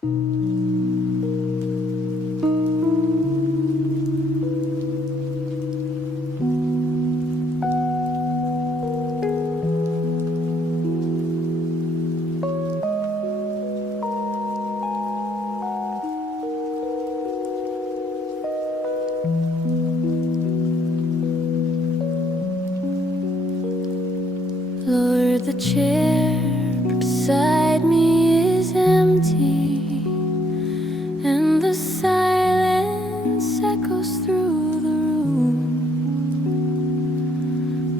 Lord, the chair beside me is empty, and the silence echoes through the room.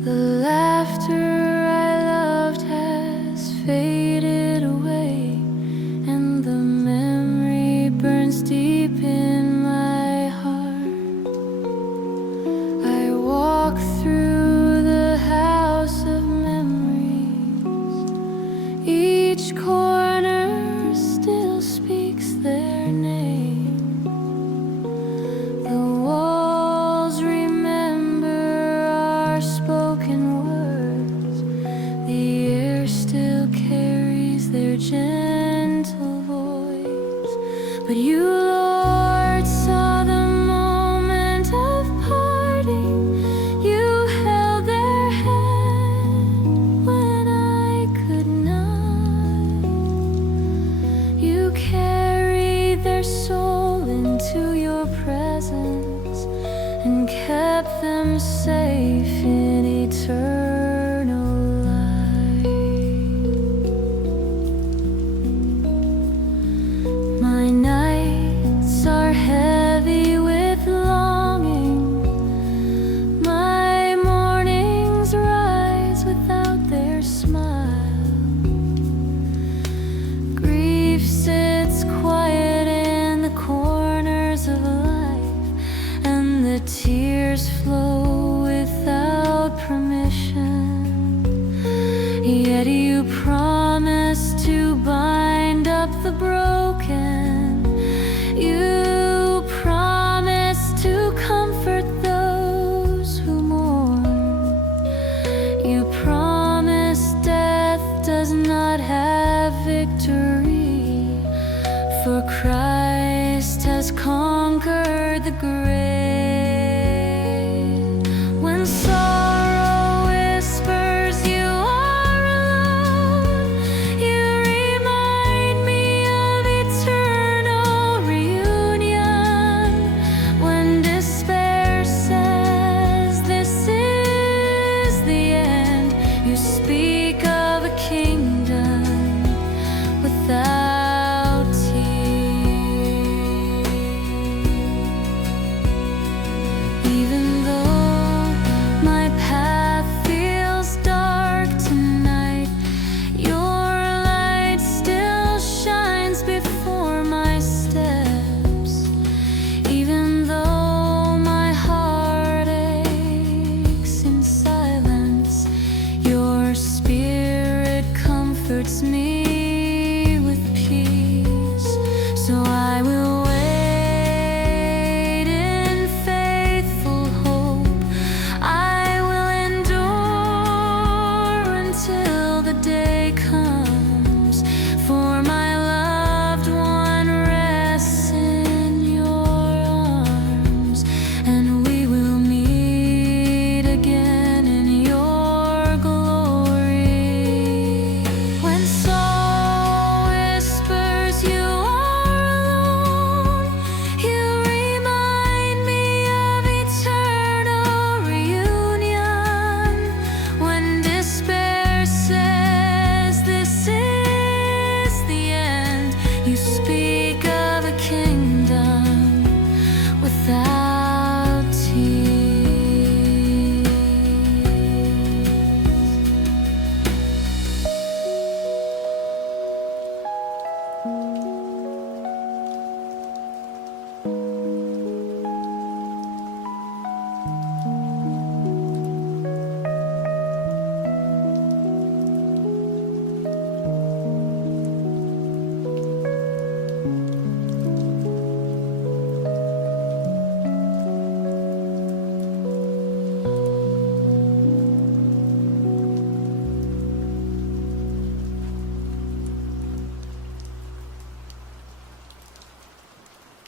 The laughter I loved has faded away, and the memory burns deep in my heart. I walk through the house of each corner still speaks their name. The walls remember our spoken words. The air still carries their gentle voice. But you, Lord, saw the moment of parting. You held their hand when I could not. You carried their soul into your presence and kept them safe in eternal light. My nights are heavy with longing. My mornings rise without their smile. Grief sits quiet in the corners of life, and the tears flow without permission. Yet you promise to bind up the broken. You promise to comfort those who mourn. You promise death does not have victory, for Christ has conquered the grave. When sorrow whispers you are alone, you remind me of eternal reunion. When despair says this is the end, you speak of a kingdom without tears. Even though my path feels dark tonight, your light still shines before my steps. Even though my heart aches in silence, your spirit comforts me with peace. So I will wait in faithful hope. I will endure until the day comes, for my loved one rests in your arms, and we will meet again in your glory. When sorrow whispers you are alone, you remind me of eternal reunion. When despair says this is the end, you speak of a kingdom without tears.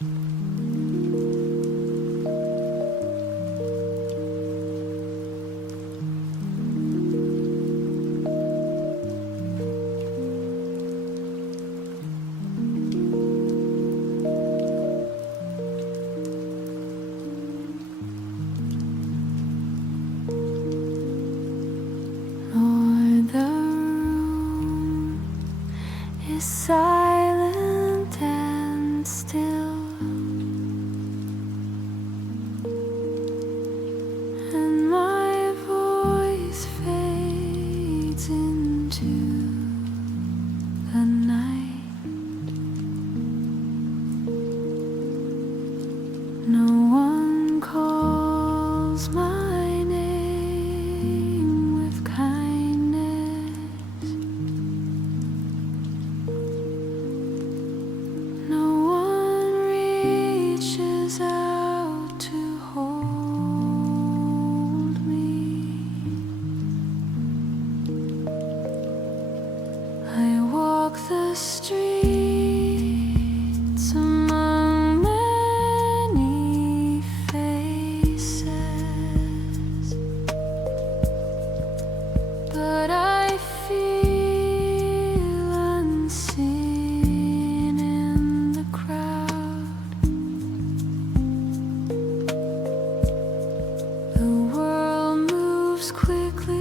Lord, the room is silent and still, and my voice fades into the night. No one calls my name with kindness. No one reaches out to hold me. I walk the streets among many faces, but I feel unseen in the crowd. The world moves quickly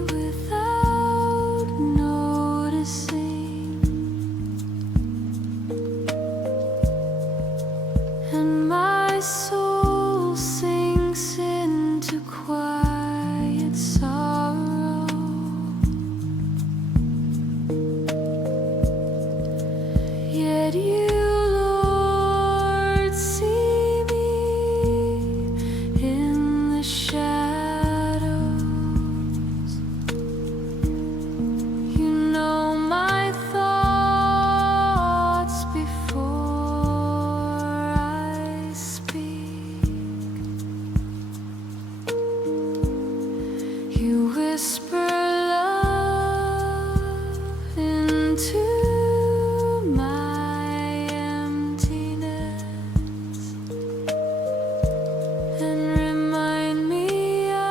without noticing, and my soul sinks into quiet sorrow. Yet you, Lord, see me in the shadows. You know my thoughts before I speak. You whisper love into my emptiness, and remind me I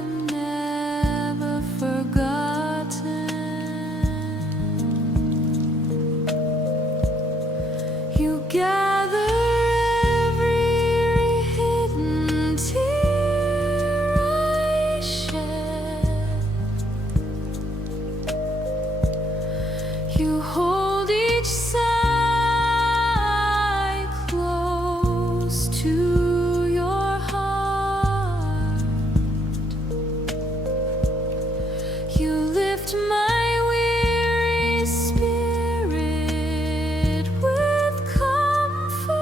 am never forgotten. You gather every hidden tear I shed. You hold each sigh close to your heart. You lift my weary spirit with comfort,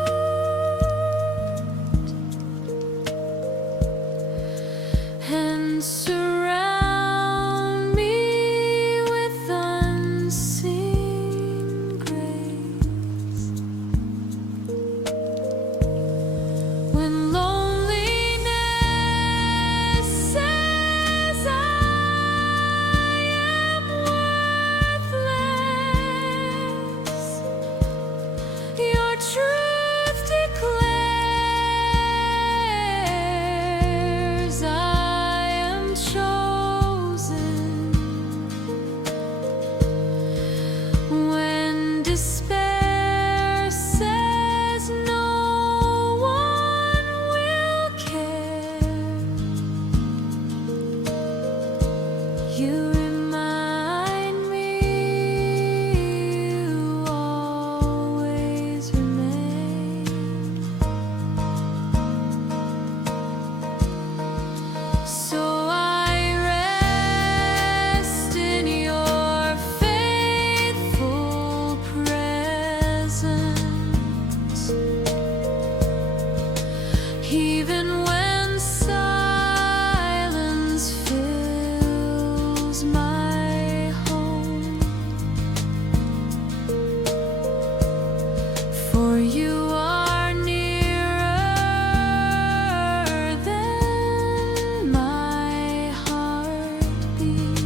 and surround me with unseen grace. When loneliness says I am worthless, your truth declares I am chosen. When despair says no one will care, you remind me you always remain. So I rest in your faithful presence, even when silence fills my home. For you are nearer than my heartbeat,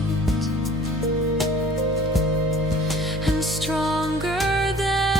and stronger than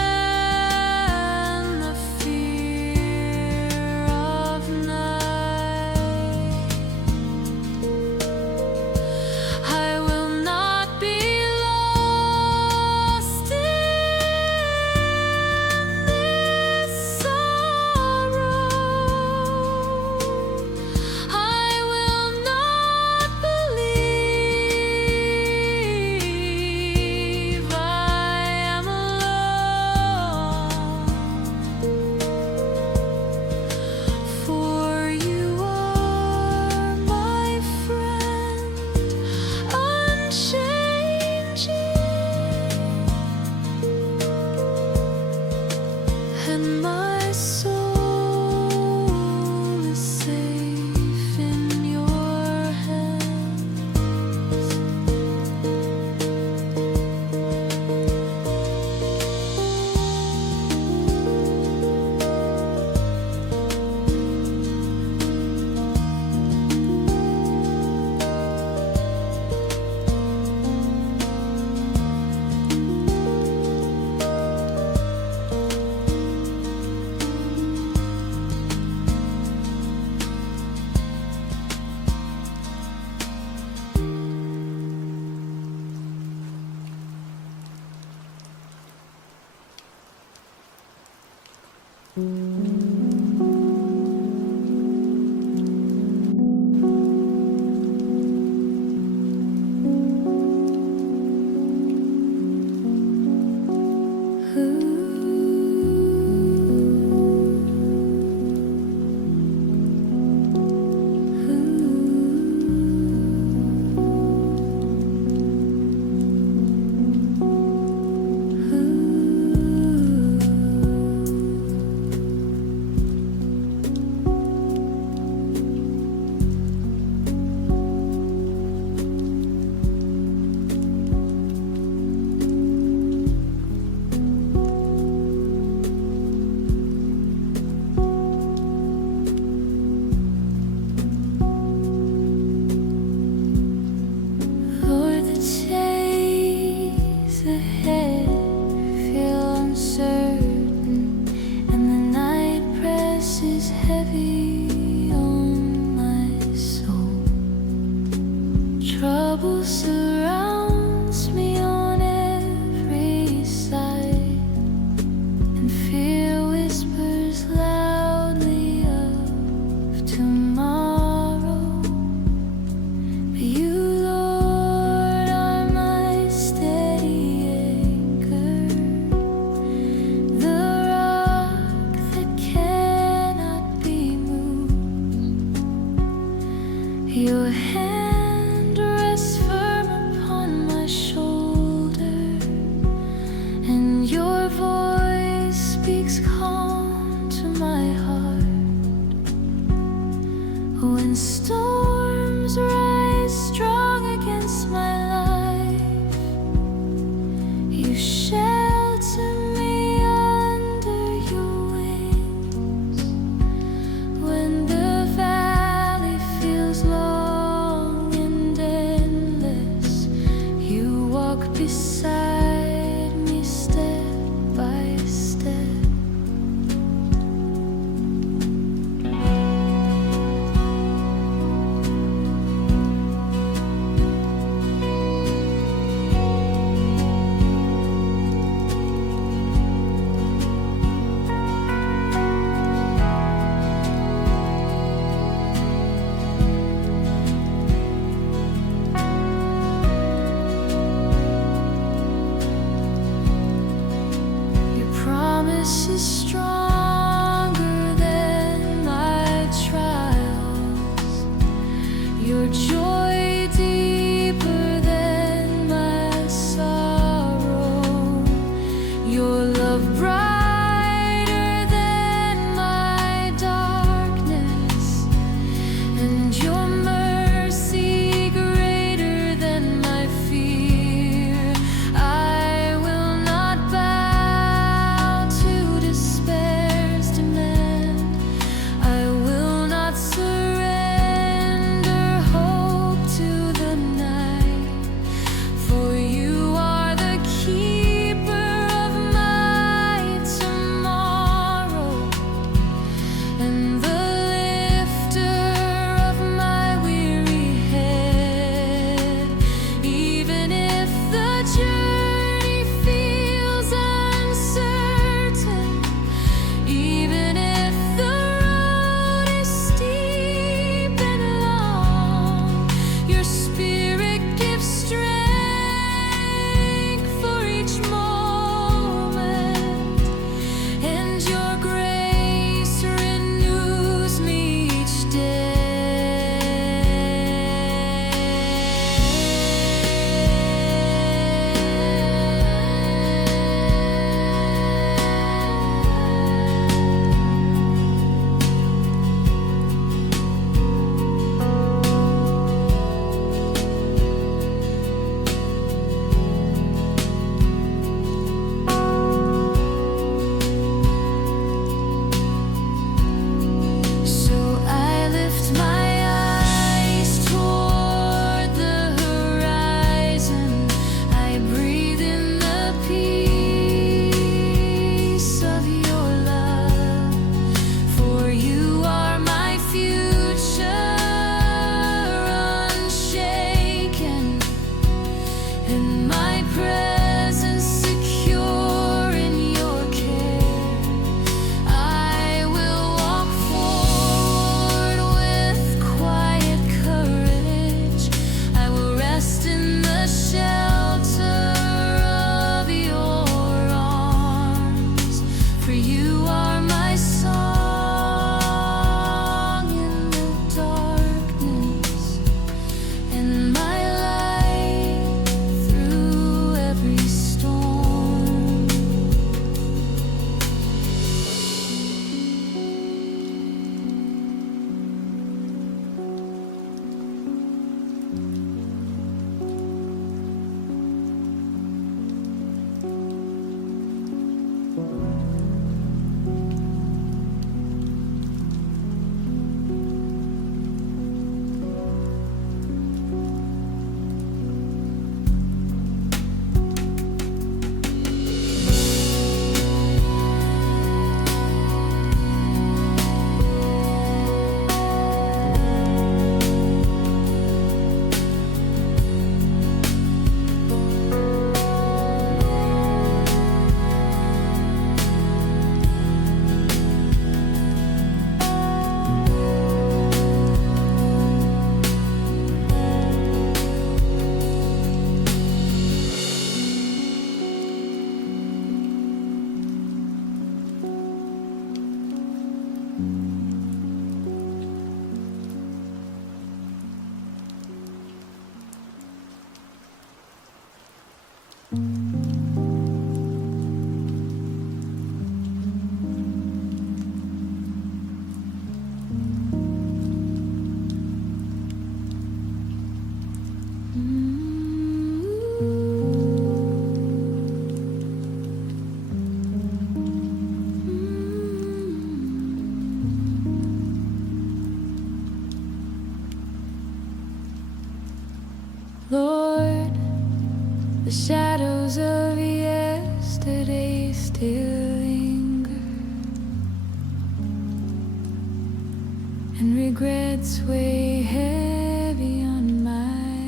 it's way heavy on my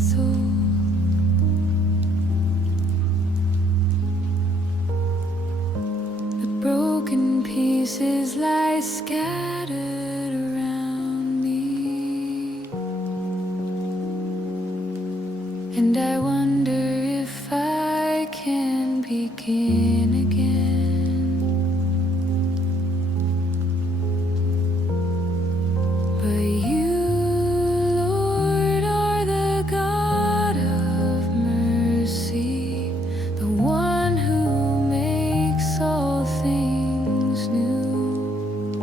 soul. The broken pieces lie scattered around me, and I wonder if I can begin again. But you, Lord, are the God of mercy, the one who makes all things new.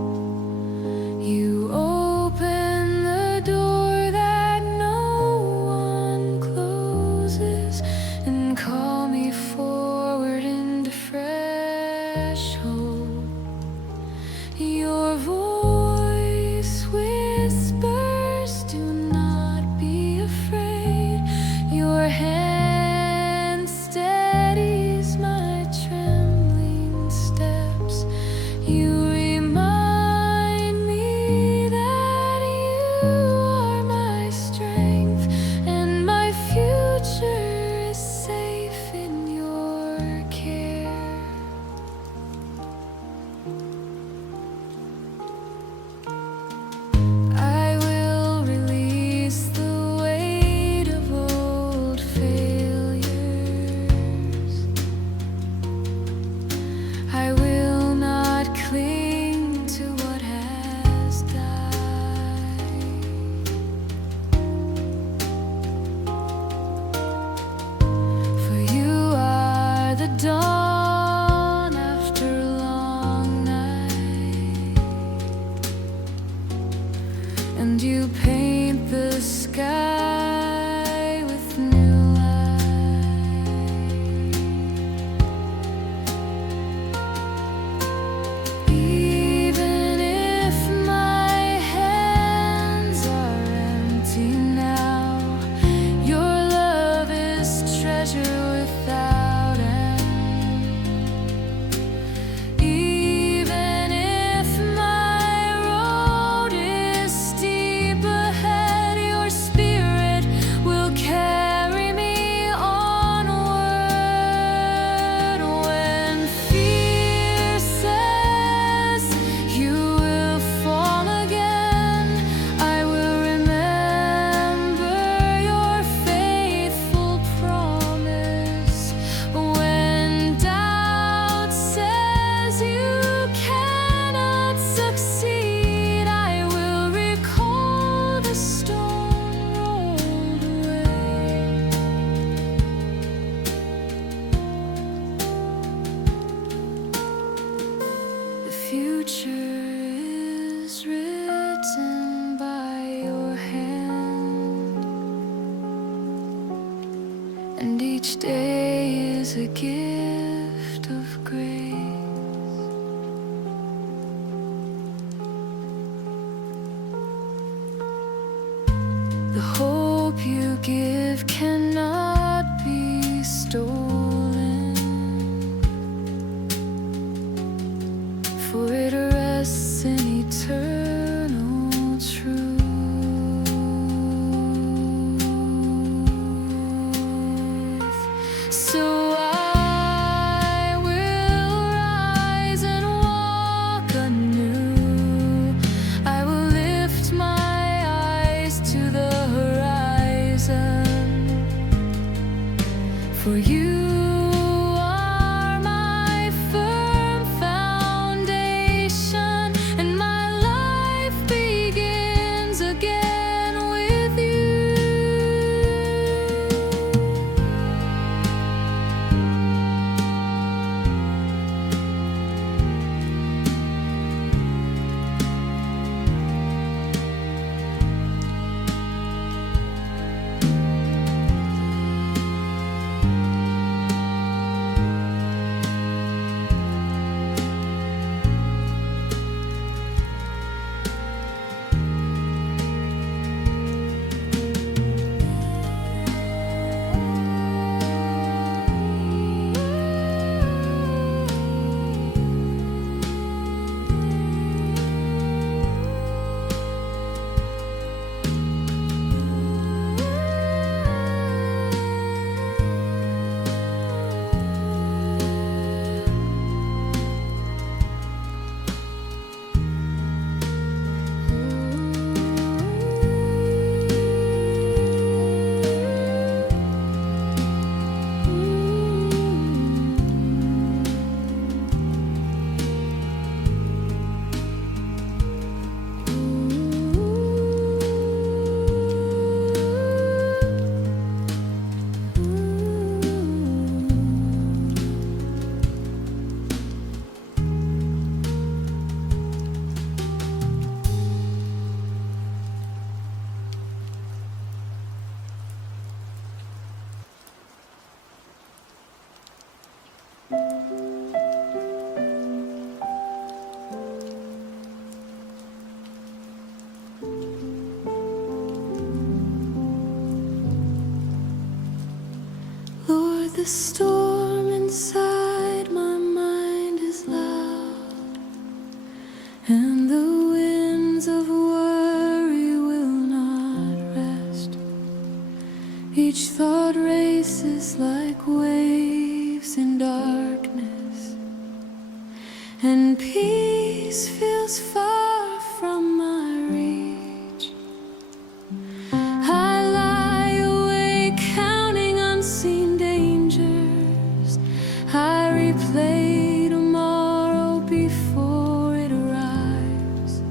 You open the door that no one closes and call me forward into fresh hope. Your voice whispers, do not be afraid. Your hand steadies my trembling steps. You remind me that you are my strength, and my future is safe in your care. I will release the weight of old failures. I will not cling to what has died. For you are the dawn after a long night, and you paint the sky with new light. Even if my hands are empty now, your love is treasure without end. Even if my road is steep ahead, your spirit will carry me onward. When fear says you will fall again, I will remember your faithful promise. When doubt says you cannot succeed, I will recall the storm rolled away. The future is written by your hand, and each day is a gift of grace. The hope you give cannot be stolen, for it rests in eternal truth. So I The storm inside my mind is loud, and the winds of worry will not rest. Each thought races like waves in darkness, and peace feels far from my reach. I lie awake counting unseen dangers. I replay tomorrow before it arrives.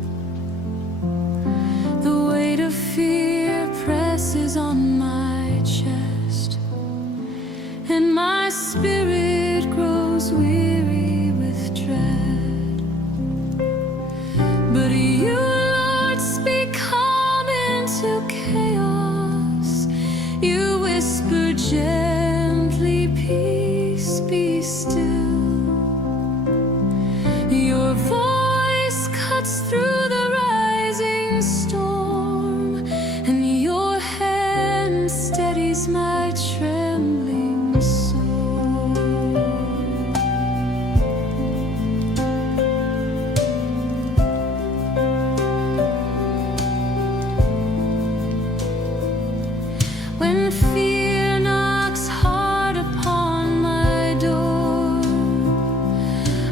The weight of fear presses on my chest, and my spirit grows weary with dread. But you, Lord, speak calm into chaos. You whisper gently, peace, be still. Your voice cuts through the rising storm, and your hand steadies my trembling soul. When fear knocks hard upon my door,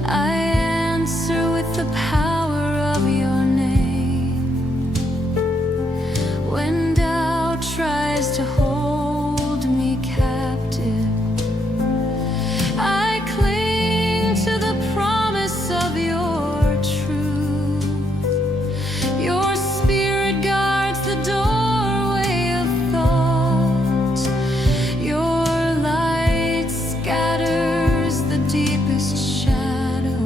I answer with the power of your name. When doubt tries to hold me captive, I cling to the promise of your truth. Your spirit guards the doorway of thought. Your light scatters the deepest shadow.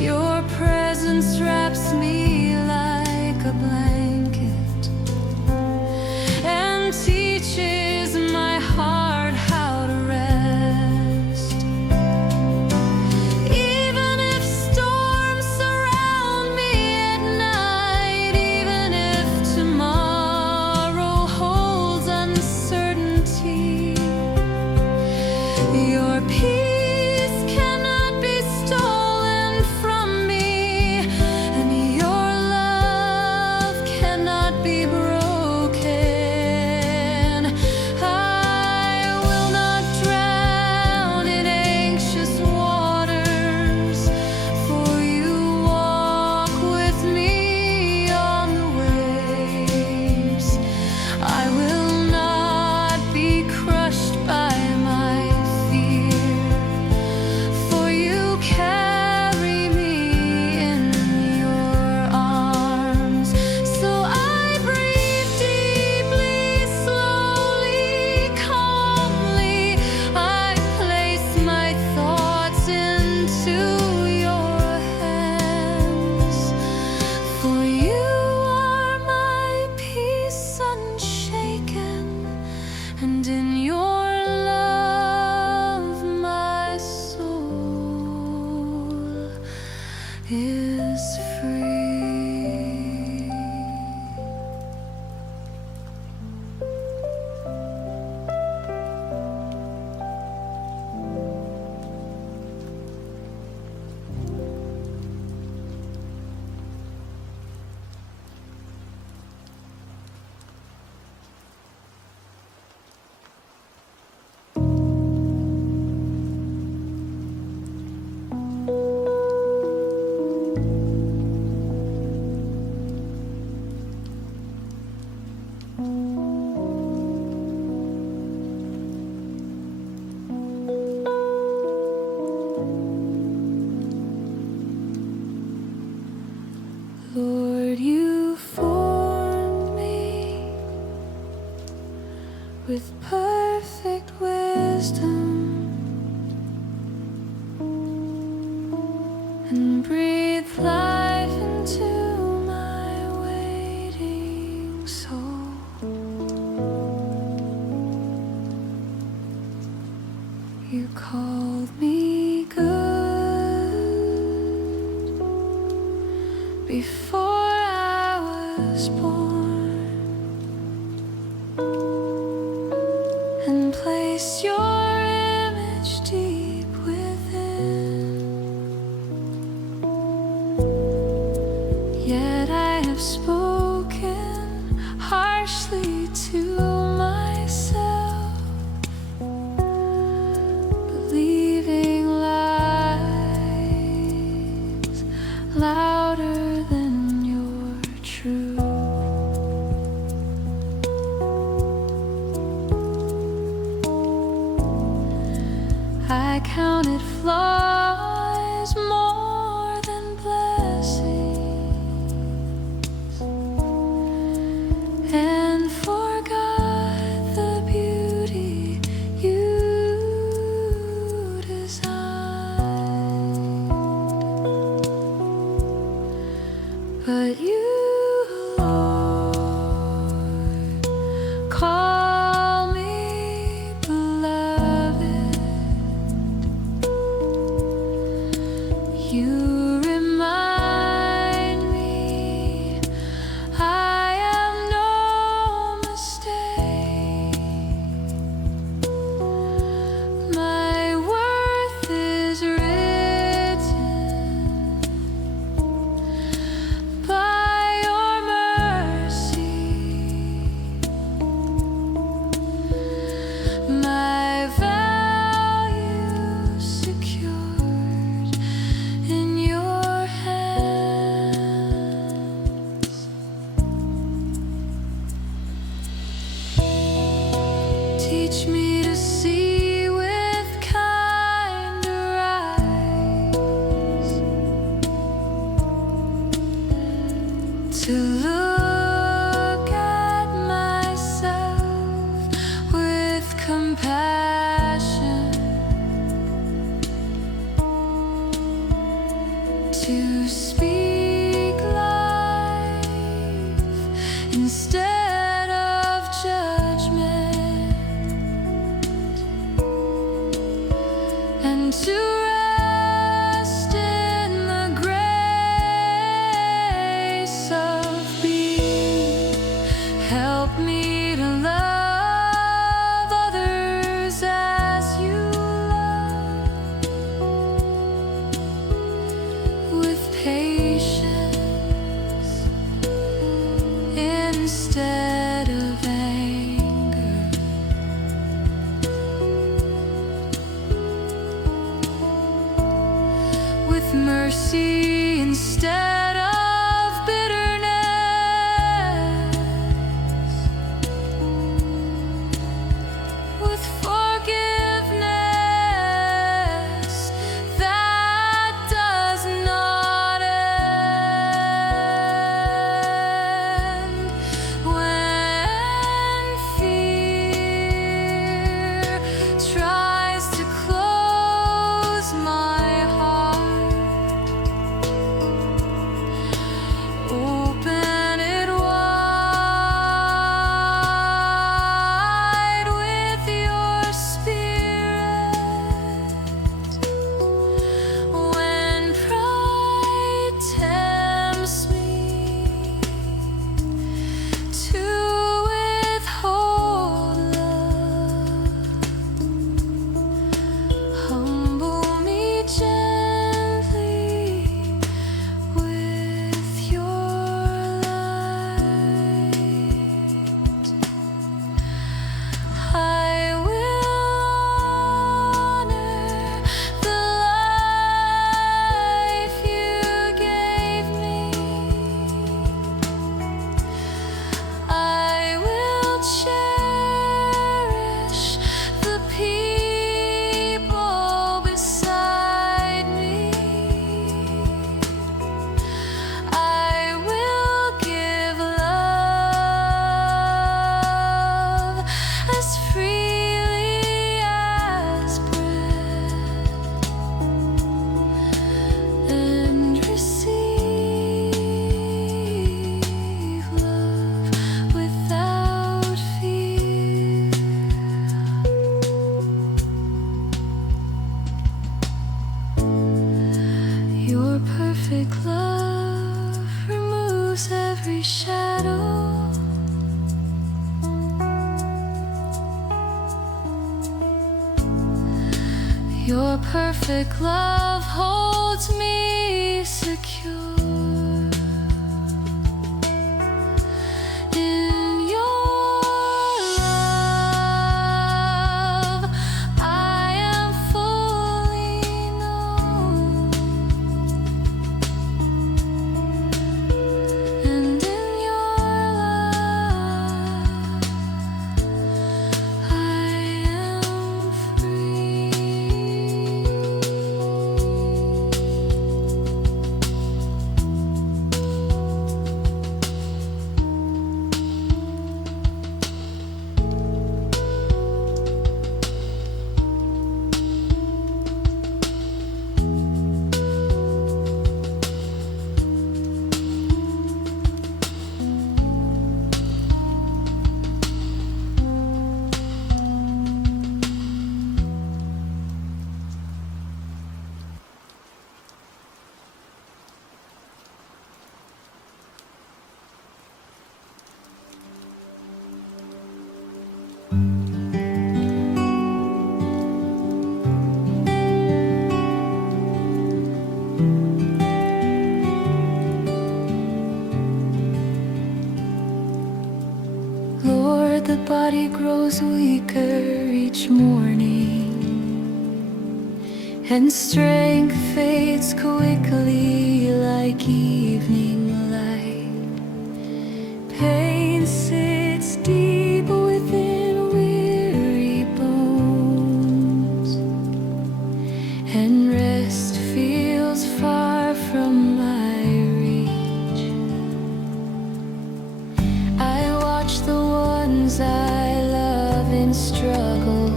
Your presence wraps me like a blanket and teaches my heart how to rest. Even if storms surround me at night, even if tomorrow holds uncertainty, your peace cannot be stolen from me, and your love cannot be broken. I will not drown in anxious waters, for you walk with me on the waves. I will not be crushed by my fear, for you carry me in your arms. So I breathe deeply, slowly, calmly. I place my thoughts into your hands, for you are my peace unshaken, and in your love my soul is free. Lord, you formed me with perfect wisdom and breathe life into my waiting soul. You called me good before I was born, and placed your I counted flaws more than blessings, and forgot the beauty you designed. But you, Lord, call me beloved. You remind me I am no mistake. My worth is written by your mercy. My value secured in your hands. Teach me to see with kinder eyes, to look at myself with compassion, to speak life instead of judgment, and to rest in the grace of being. Help me to love others as you love, with patience instead of anger, with mercy instead of bitterness, with forgiveness that does not end. When fear tries to close my heart, open it wide with your spirit. When pride tempts me to withhold love, humble me gently with your light. I will honor the life you gave me. I will cherish the people beside me. I will give love as freely as breath, and receive love without fear. Your perfect love removes every shadow. Your perfect love holds me secure. In your love, I am fully known, and in your love, I am free. body grows weaker each morning, and strength fades quickly like evening light. Pain sits deep within weary bones, and rest feels far from my reach. I watch the ones I love in struggle,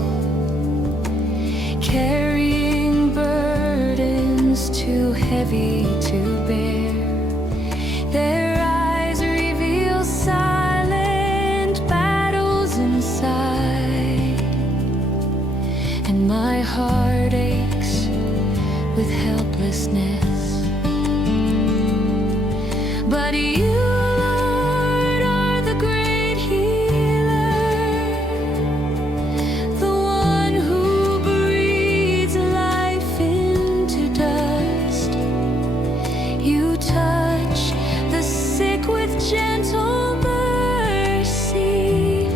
carrying burdens too heavy to bear. Their eyes reveal silent battles inside, and my heart aches with helplessness. But you, Lord, are the great healer, the one who breathes life into dust. You touch the sick with gentle mercy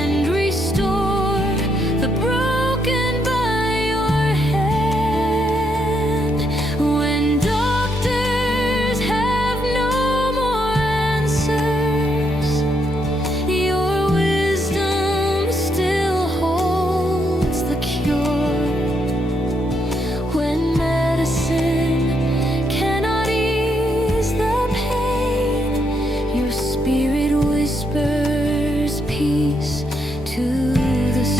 and restore the broken by your hand. When doctors have no more answers, your wisdom still holds the cure. When medicine cannot ease the pain, your spirit whispers peace to the soul.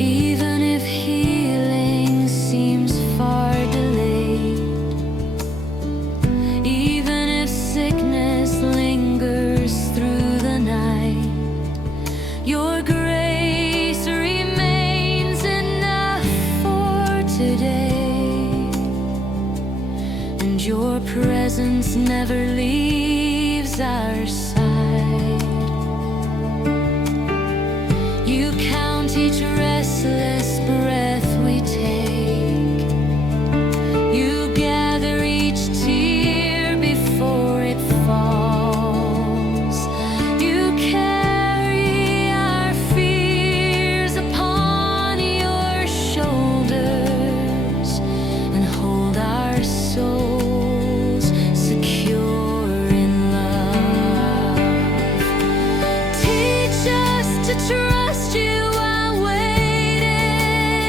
Even if healing seems far delayed, even if sickness lingers through the night, your grace remains enough for today, and your presence never leaves our side. You count each restless breath we take. You gather each tear before it falls. You carry our fears upon your shoulders and hold our souls secure in love. Teach us to trust you while waiting,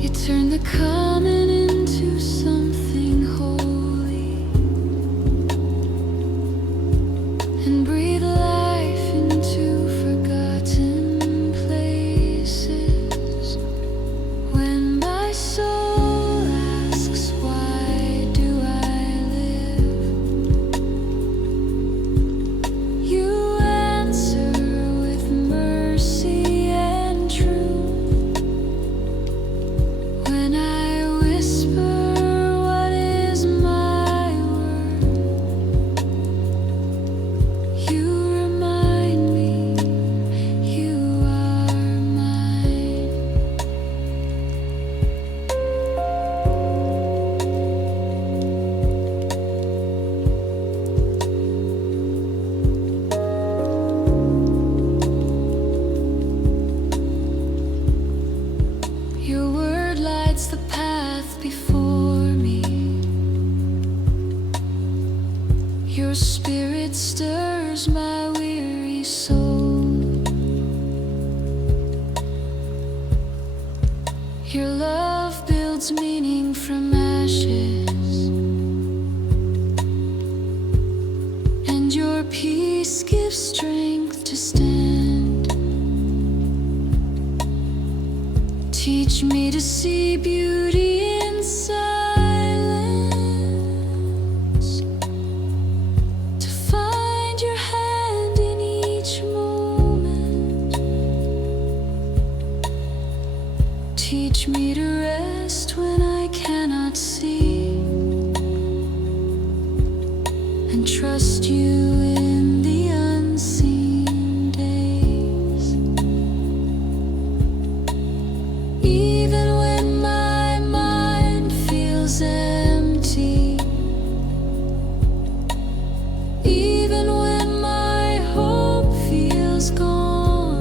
You turn the common into something holy and breathe life into forgotten places. When my soul asks, why do I live? You answer with mercy and truth. When I whisper, what is my word? You remind me you are mine. Your word lights the path before me. Your spirit stirs my weary soul. Your love builds meaning from ashes, and your peace gives strength to stand. Teach me to see beauty in silence, to find your hand in each moment. Teach me to rest when I cannot see, and trust you in the unseen days. Even when my mind feels empty, even when my hope feels gone,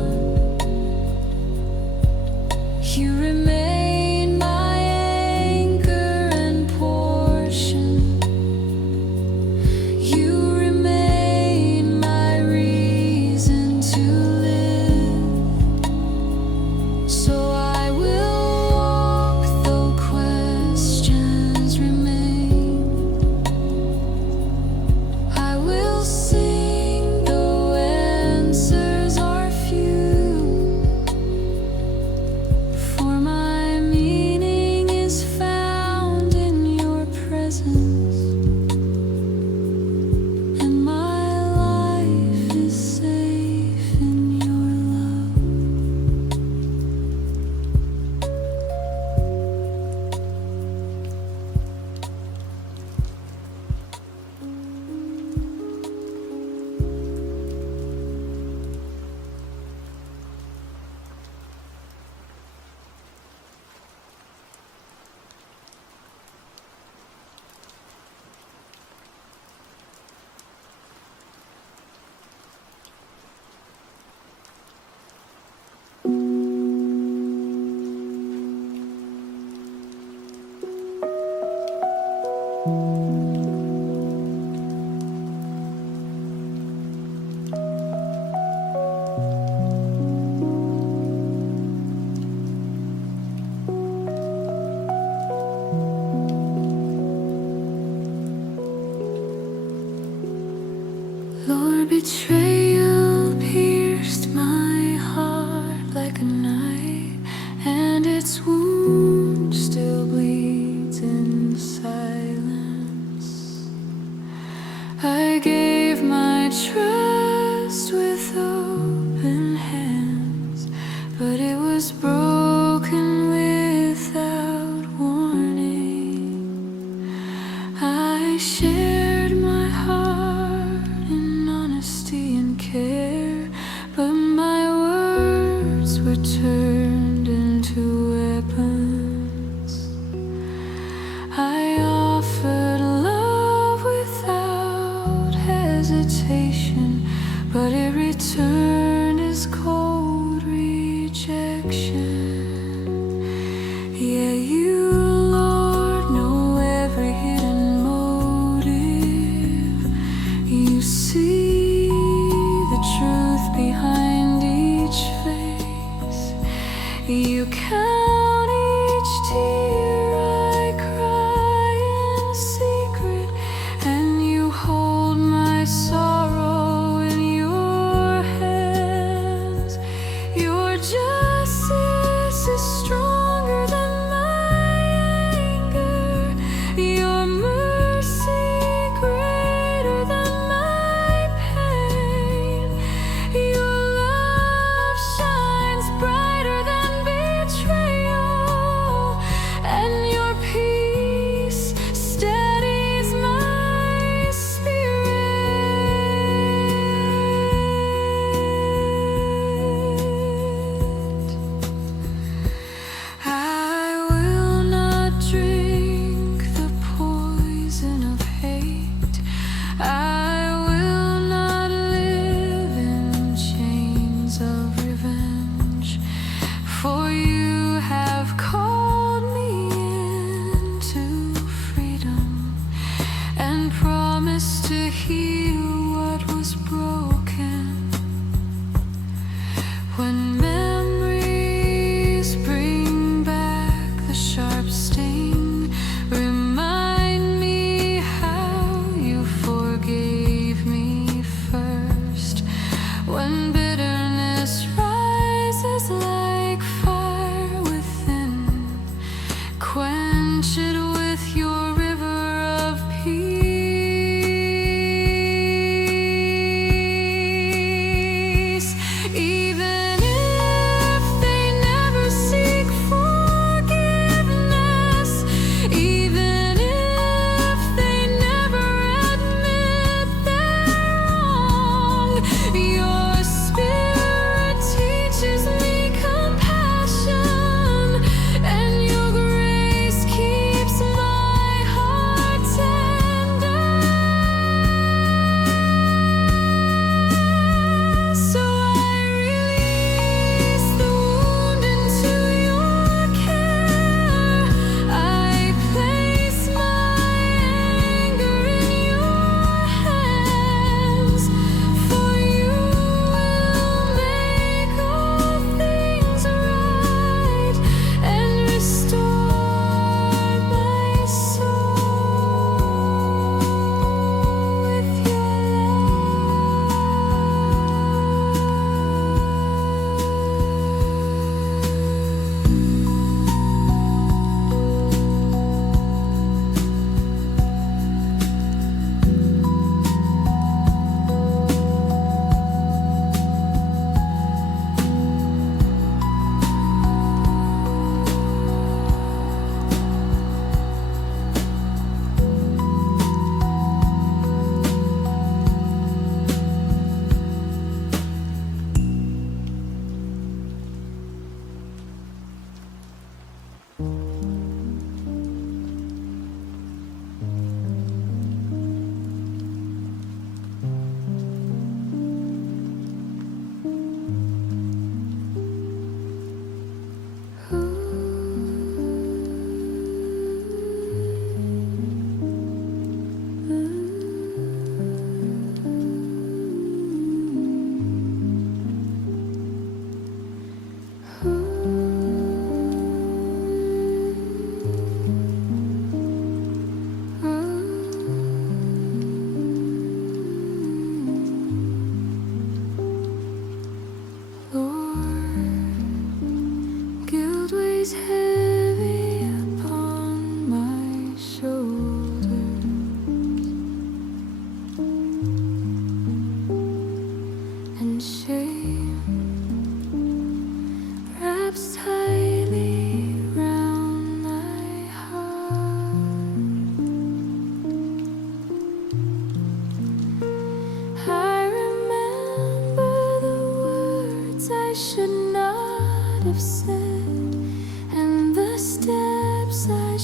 you remain my anchor and portion. You remain my reason to live. So I will walk though questions remain. I will sing though answers are few. For my meaning is found in your presence, and my life is safe in your love. Lord, betrayal pierced my heart like a knife, and its wound still bleeds in silence. I gave my trust with open hands, but it was broken without warning. I shared my heart in honesty and care, but my words were turned into weapons. I offered love without hesitation, but it returned as cold rejection. Yeah, you, Lord, know every hidden motive. You see the truth behind each face. You count each tear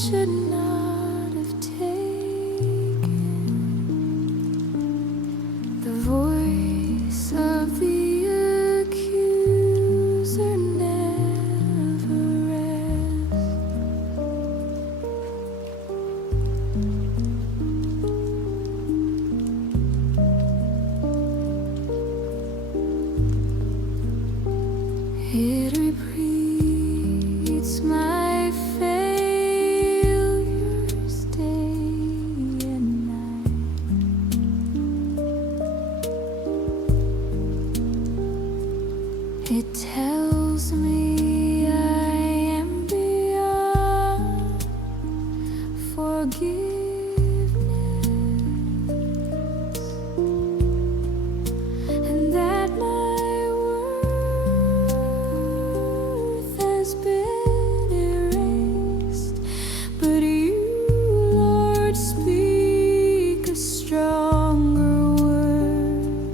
should not have taken the voice of the accuser never rests. It repeats my failures day and night. It tells me I am beyond forgiveness, and that my worth has been erased. But you, Lord, speak a stronger word,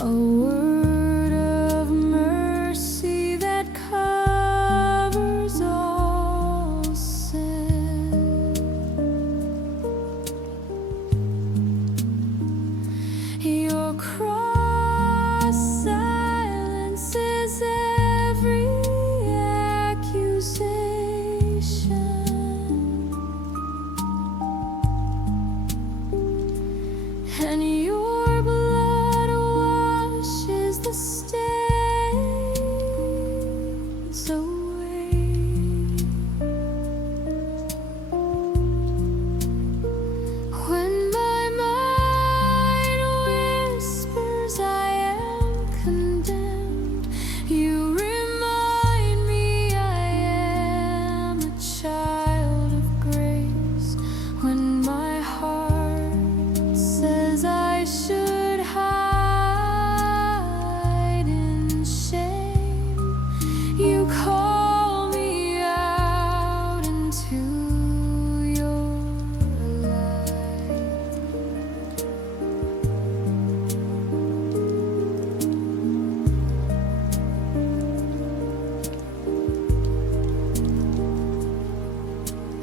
a word of mercy that covers all sin. Your cross silences every accusation, and your blood washes the stains away. When my mind whispers I am condemned, you remind me I am a child of grace. When my heart says I should hide in shame, you call me out into your light.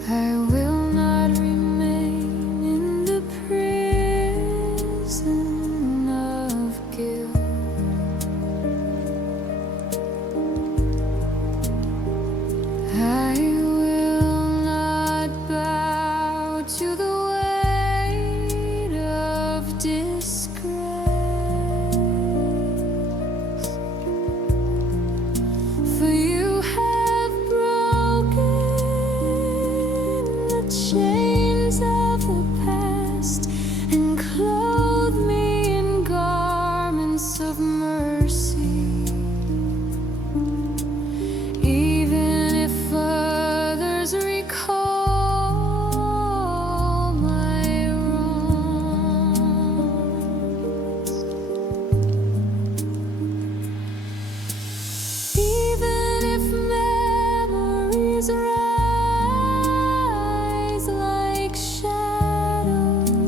I will not remain in the prison of guilt. I will not bow to the weight of disgrace, for you have broken the chains of the past and clothed me in garments of mercy. Even if others recall my wrongs, even if memories rise like shadows,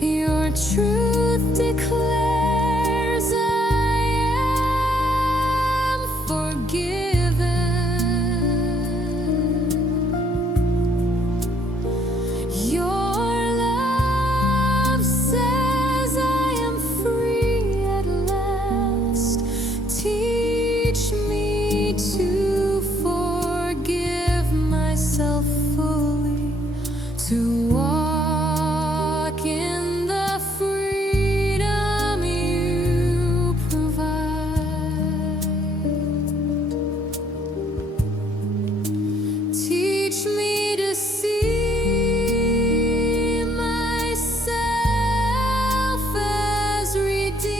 your truth declares I am forgiven. Your love says I am free at last. Teach me to forgive myself fully, to walk in the freedom you provide. Teach me to see myself as redeemed,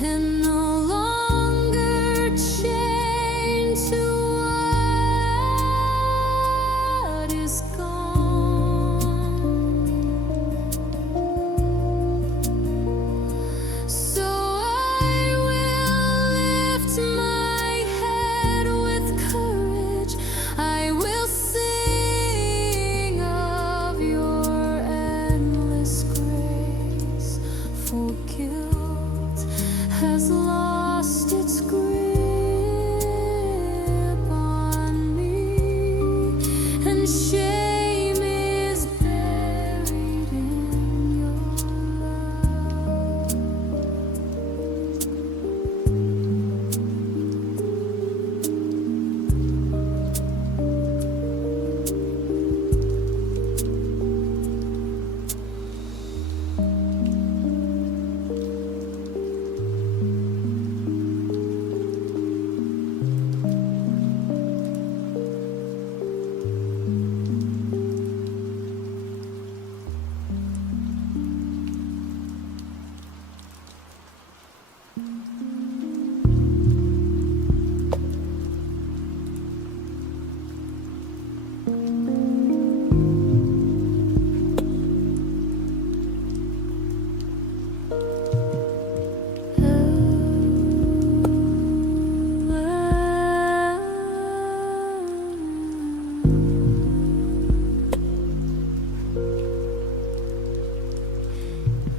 and no longer chained to what is gone. So I will lift my head with courage. I will sing of your endless grace.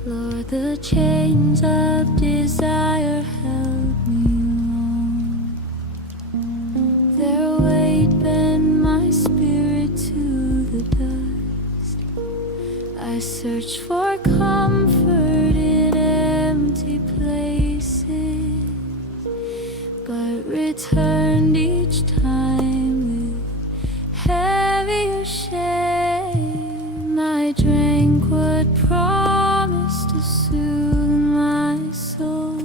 Lord, the chains of desire held me long. Their weight bent my spirit to the dust. I searched for comfort in empty places, but returned each time with heavier shame. I drank what promised to soothe my soul.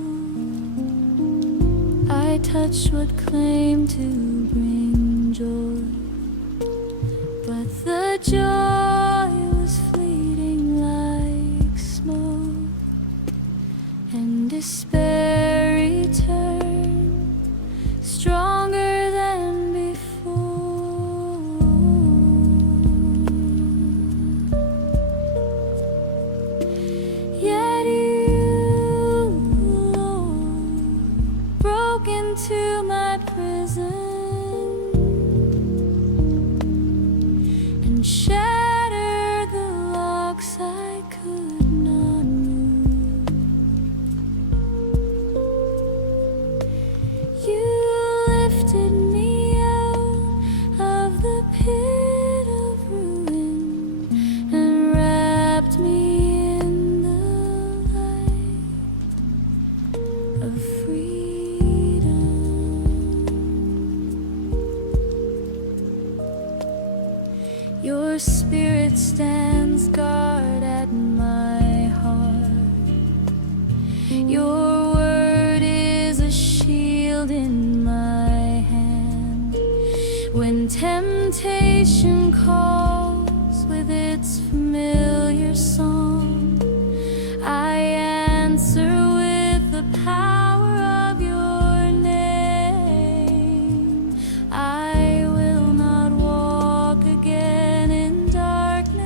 I touched what claimed to bring joy, but the joy was fleeting like smoke, and despair returned stronger than before. Yet you, Lord, broke into my prison and shattered the locks I could not move. You lifted me out of the pit of ruin and wrapped me in the light of freedom. Your spirit stands guard at my heart. Your word is a shield in my hand. When temptation calls with its familiar song, I answer with the power of your name. I will not walk again in darkness.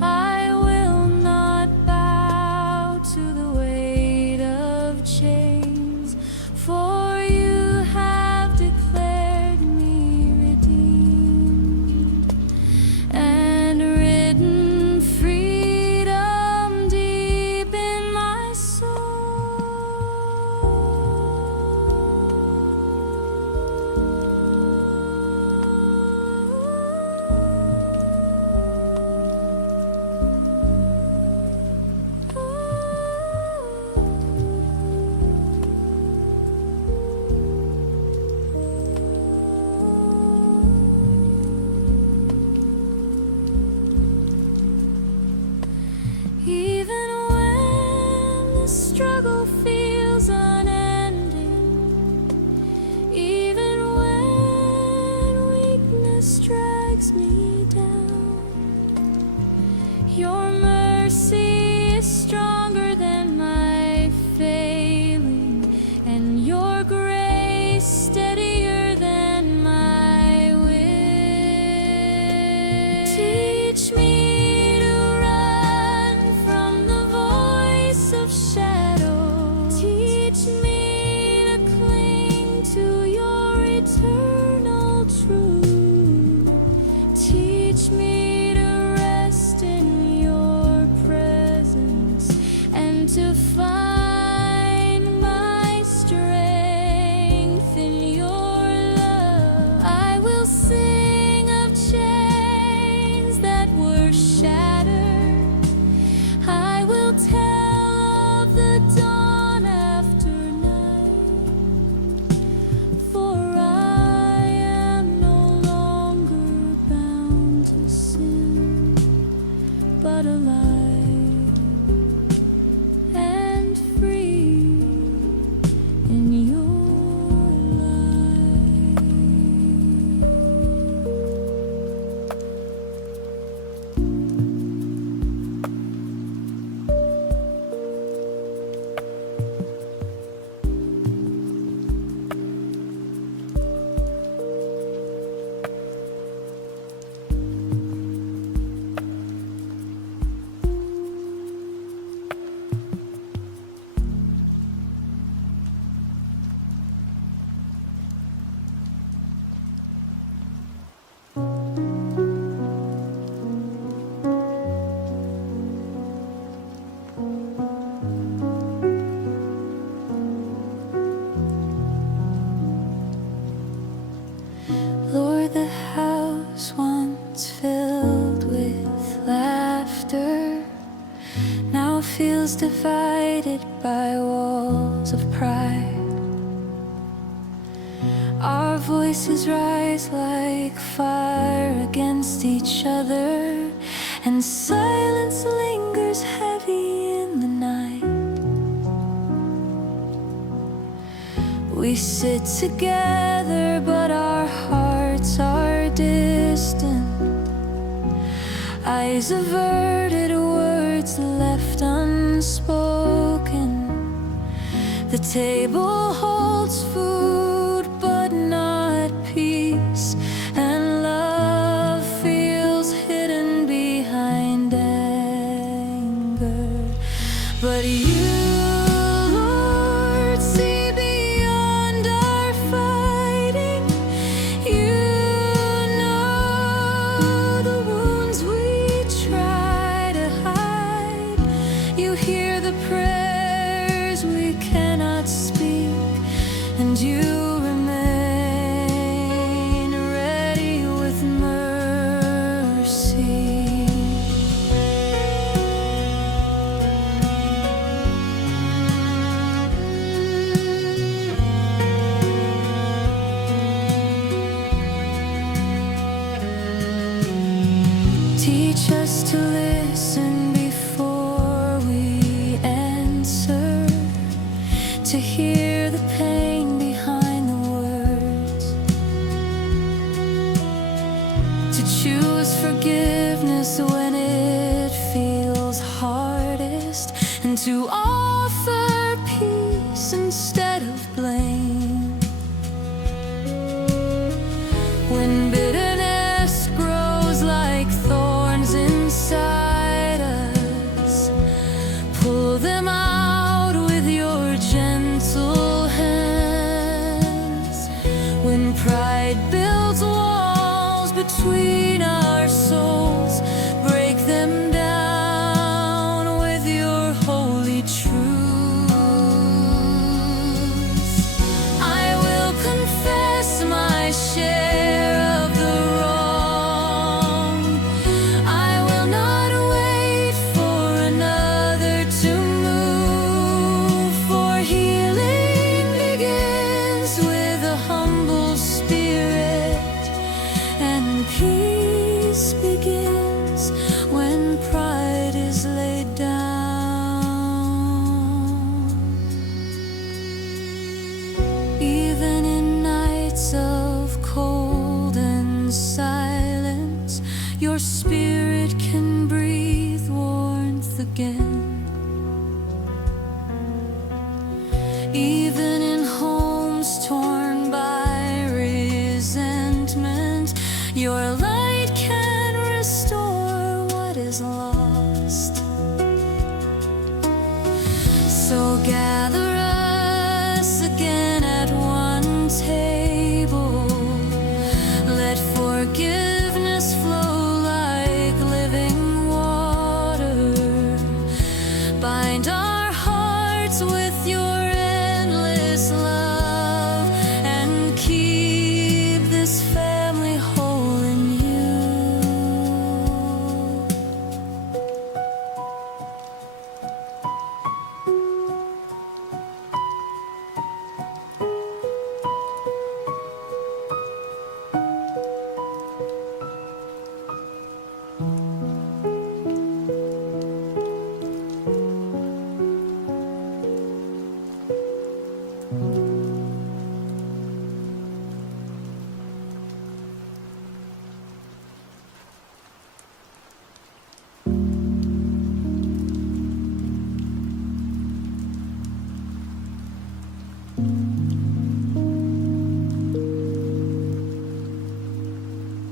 I will not bow to the weight of chains, for you have declared me redeemed and written freedom deep in my Even when the struggle feels unending, even when weakness drags me down, your mercy is stronger than my failing, and your grace steadier than my will. Teach me to run from the voice of shadow. Teach me to cling to your eternal truth. Teach me to rest in your presence and to find my strength in your love. I will sing of chains that were shattered. I will tell of the dawn after night, for I am no longer bound to sin, but alive and feels divided by walls of pride. Our voices rise like fire against each other, and silence lingers heavy in the night. We sit together, but our hearts are distant. Eyes averted, words left unspoken. The table holds food, but not peace, and love feels hidden behind anger. But you, Lord, see beyond our fighting. You know the wounds we try to hide. You hear the prayers we cannot speak, and you remain ready with mercy. Teach us to listen before we answer, to hear the pain behind the words, to choose forgiveness when it feels hardest, and to offer peace instead of blame. When bitterness grows like thorns inside us, pull them out with your gentle hands. When pride builds walls between our souls, break them down with your holy truth. I will confess my share of the wrong. I will not wait for another to move, for healing begins with a humble spirit, and peace begins when pride is laid down. Even in nights of cold and silence, your spirit can breathe warmth again. Even in homes torn by resentment, your light can restore what is lost. So gather us again at one table. Let forgiveness flow like living water. Bind our hearts with your endless love, and keep this family whole in you.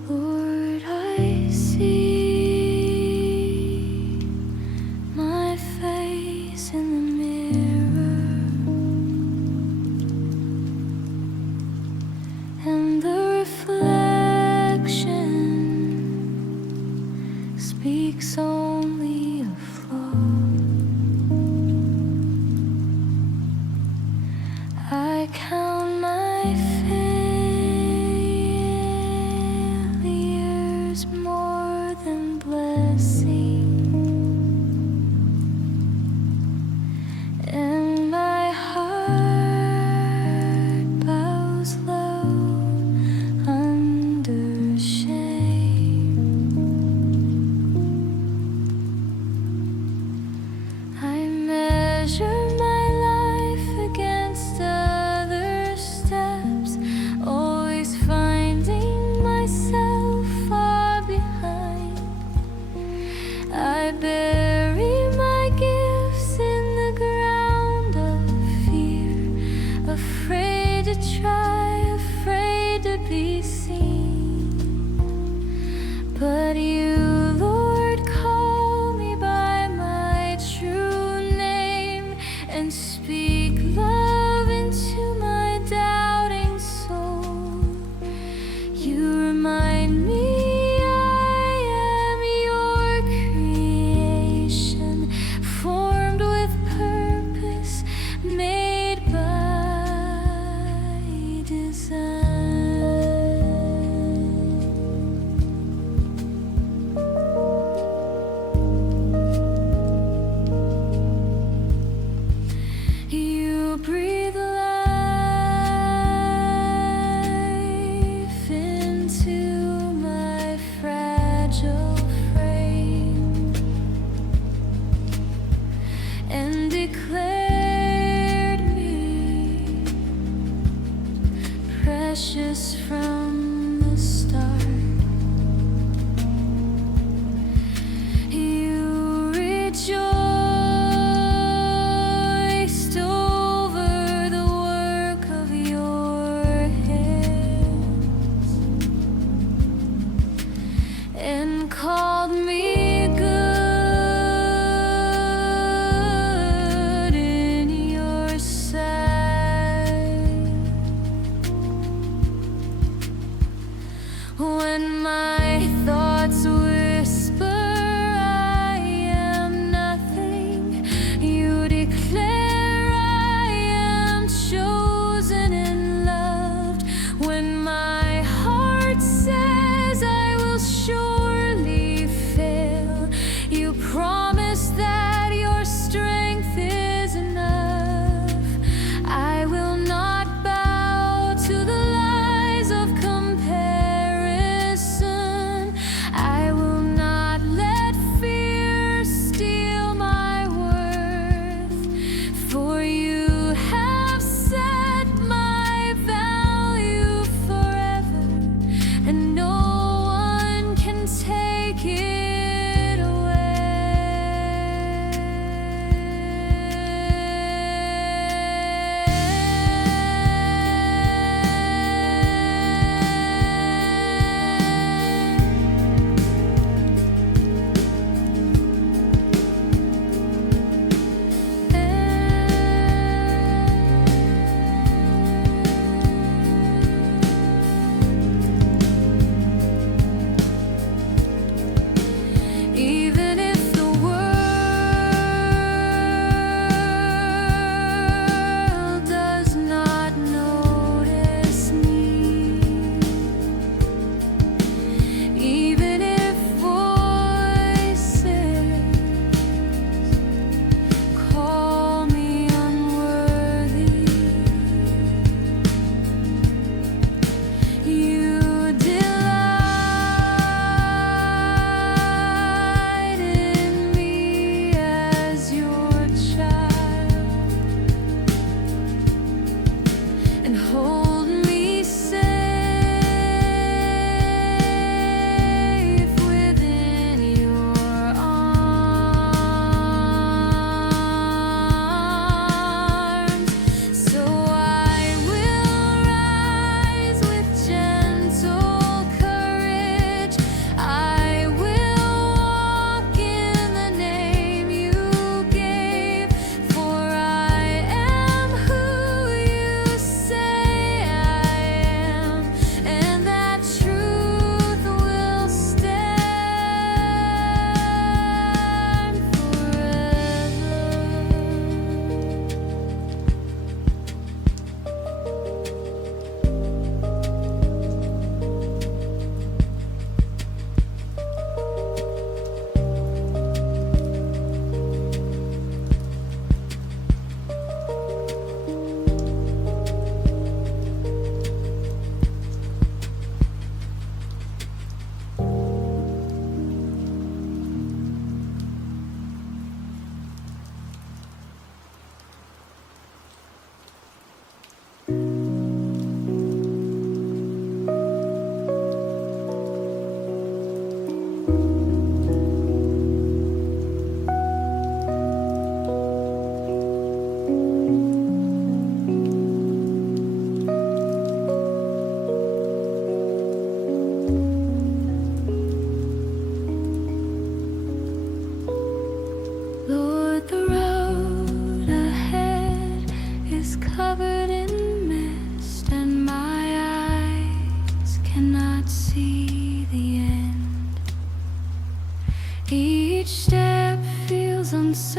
Lord, I see my face in the mirror, and the reflection speaks only of flaw. I count my failures more than blessing. measure my life against other steps, always finding myself far behind. I bury my gifts in the ground of fear, afraid to try, afraid to be seen. But you, Lord, call me by my true name and speak love into my doubting soul. You remind me I am your creation, formed with purpose, made by design. You breathe life into my fragile frame and declared me precious from the start. You rejoiced over the work of your hands and called me good in your sight.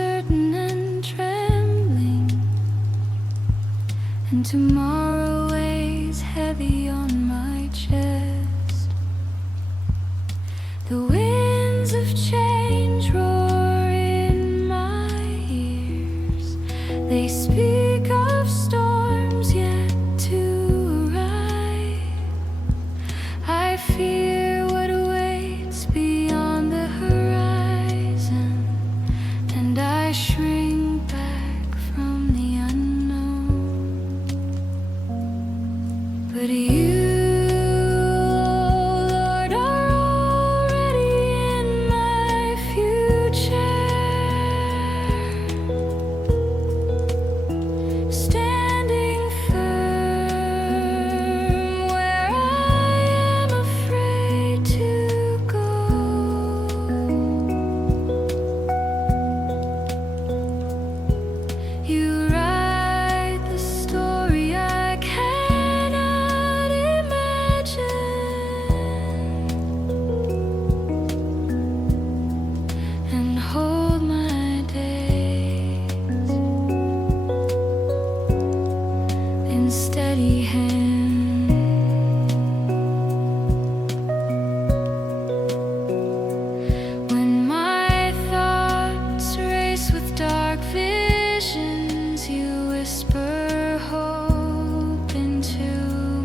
uncertain and trembling, and tomorrow weighs heavy on my chest. The winds of change roar in my ears. They speak of storms yet to arrive. I fear what awaits beyond the horizon, and I shrink back from the unknown. But you, Lord, are already in my future, standing firm where I am afraid to go. You write the story I cannot imagine, and hold my days in steady hand. When my thoughts race with dark visions, you whisper hope into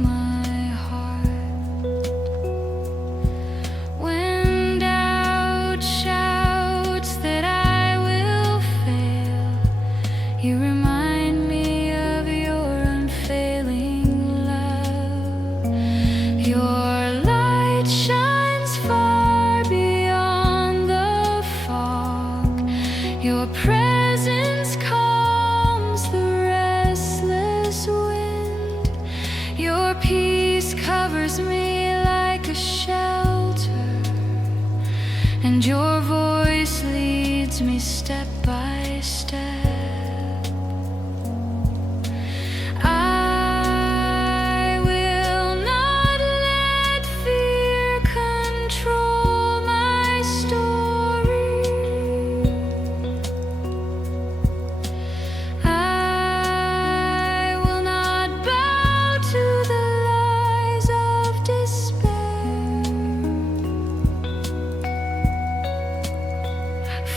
my heart. When doubt shouts that I will fail, you remind me of your unfailing love. Your light shines far beyond the fog. Your presence calms the restless wind. Your peace covers me like a shelter, and your voice leads me step by step. I will not let fear control my story. I will not bow to the lies of despair,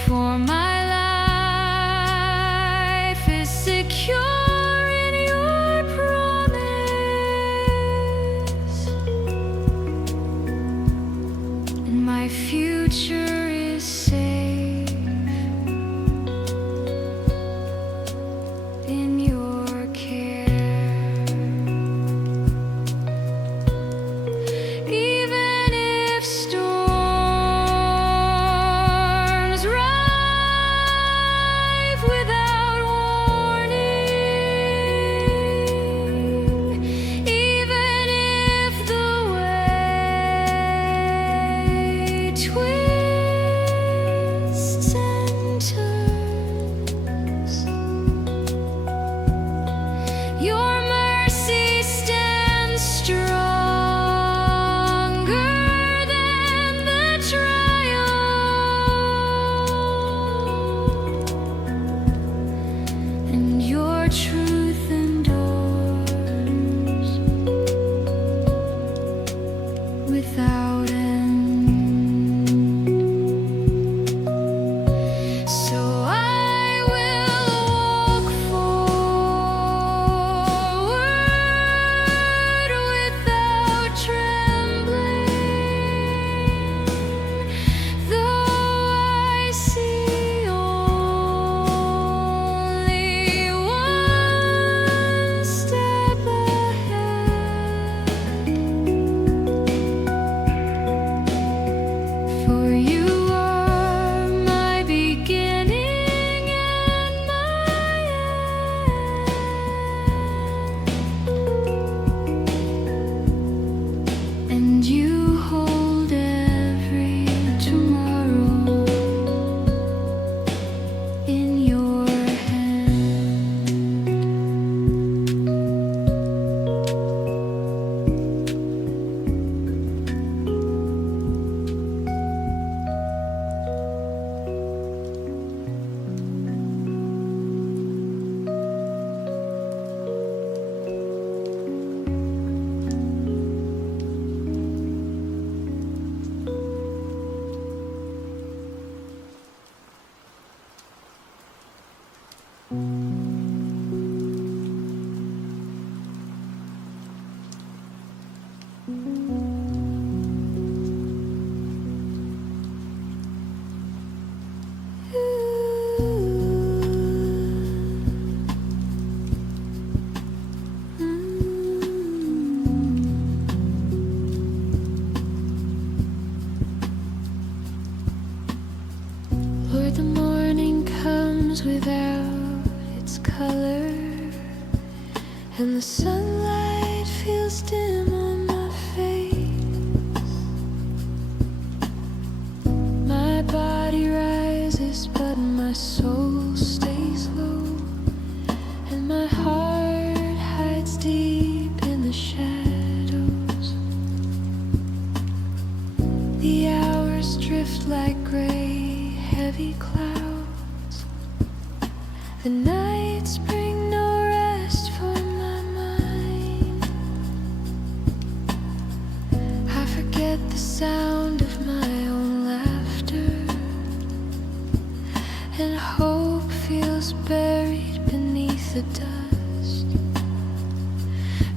for my and the sunlight feels dim on my face. My body rises, but my soul stays low, and my heart hides deep in the shadows. The hours drift like gray, heavy clouds. The nights bring no rest for my mind. I forget the sound of my own laughter, and hope feels buried beneath the dust.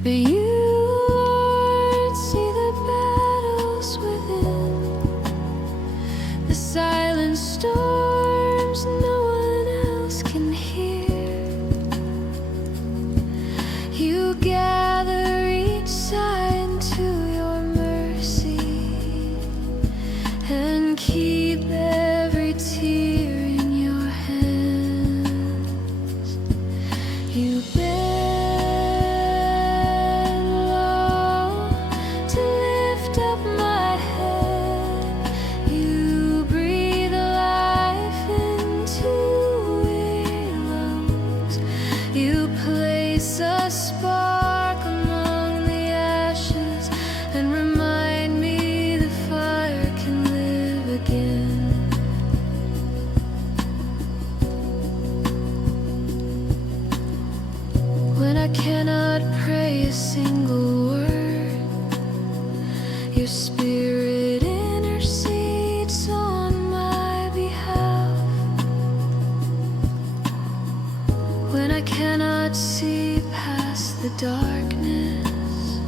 But you, Lord, see the battles within, the silent storms no one else can hear. You gather each sign to your mercy and keep every tear in your hands. You bend low to lift up my head. You breathe life into weary lungs. You place a spark among the ashes and remind me the fire can live again. When I cannot pray a single word, your spirit intercedes on my behalf. When I cannot see past the darkness,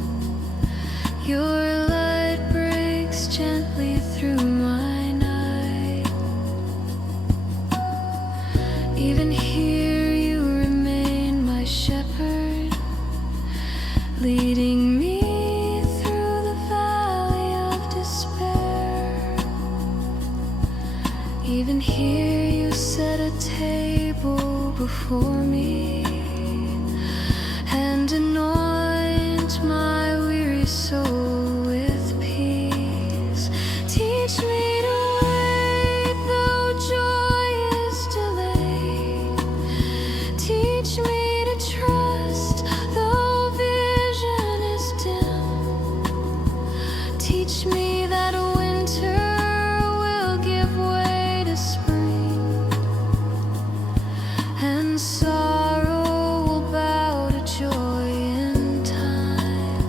your light breaks gently through my night. Even here you remain my shepherd, leading me through the valley of despair. Even here you set a table before me and anoint my weary soul with peace. Teach me to wait though joy is delayed. Teach me to trust though vision is dim. Teach me that winter will give way to spring, and sorrow will bow to joy in time.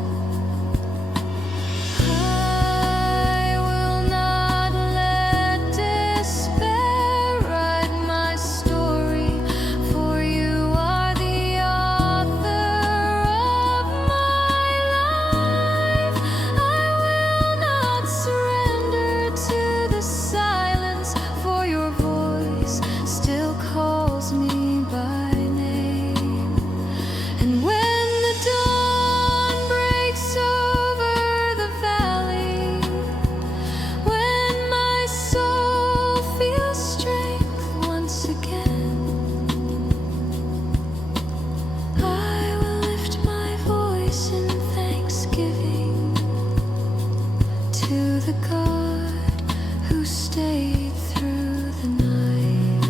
I will not let despair write my story, for you are the author of my life. I will not surrender to the silence, for your voice still calls me by name. And when the dawn breaks over the valley, when my soul feels strength once again, I will lift my voice in thanksgiving to the God who stayed through the night.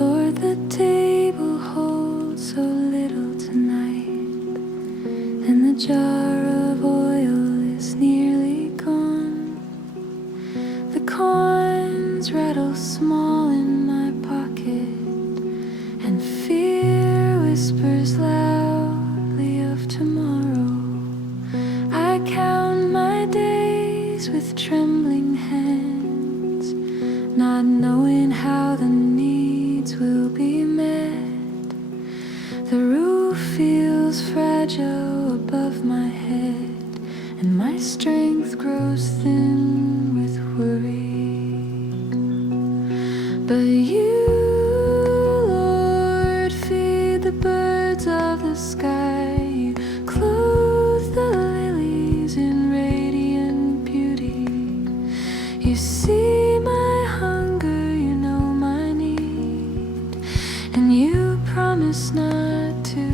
Lord, the table holds so little tonight, and the jar of oil is nearly gone. The coins rattle small in my pocket and not knowing how the needs will be met. The roof feels fragile above my head, and my strength grows thin with worry. But you, Lord, feed the birds of the sky. You clothe the lilies in radiant beauty. You see my hunger, you know my need, and you promise not to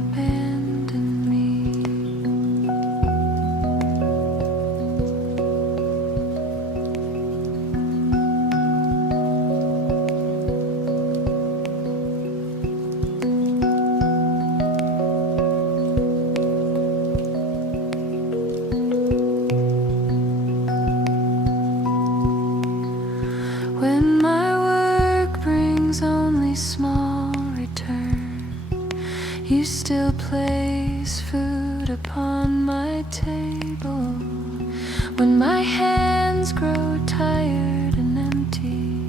abandon me. When my work brings only small return, you still place food upon my table. When my hands grow tired and empty,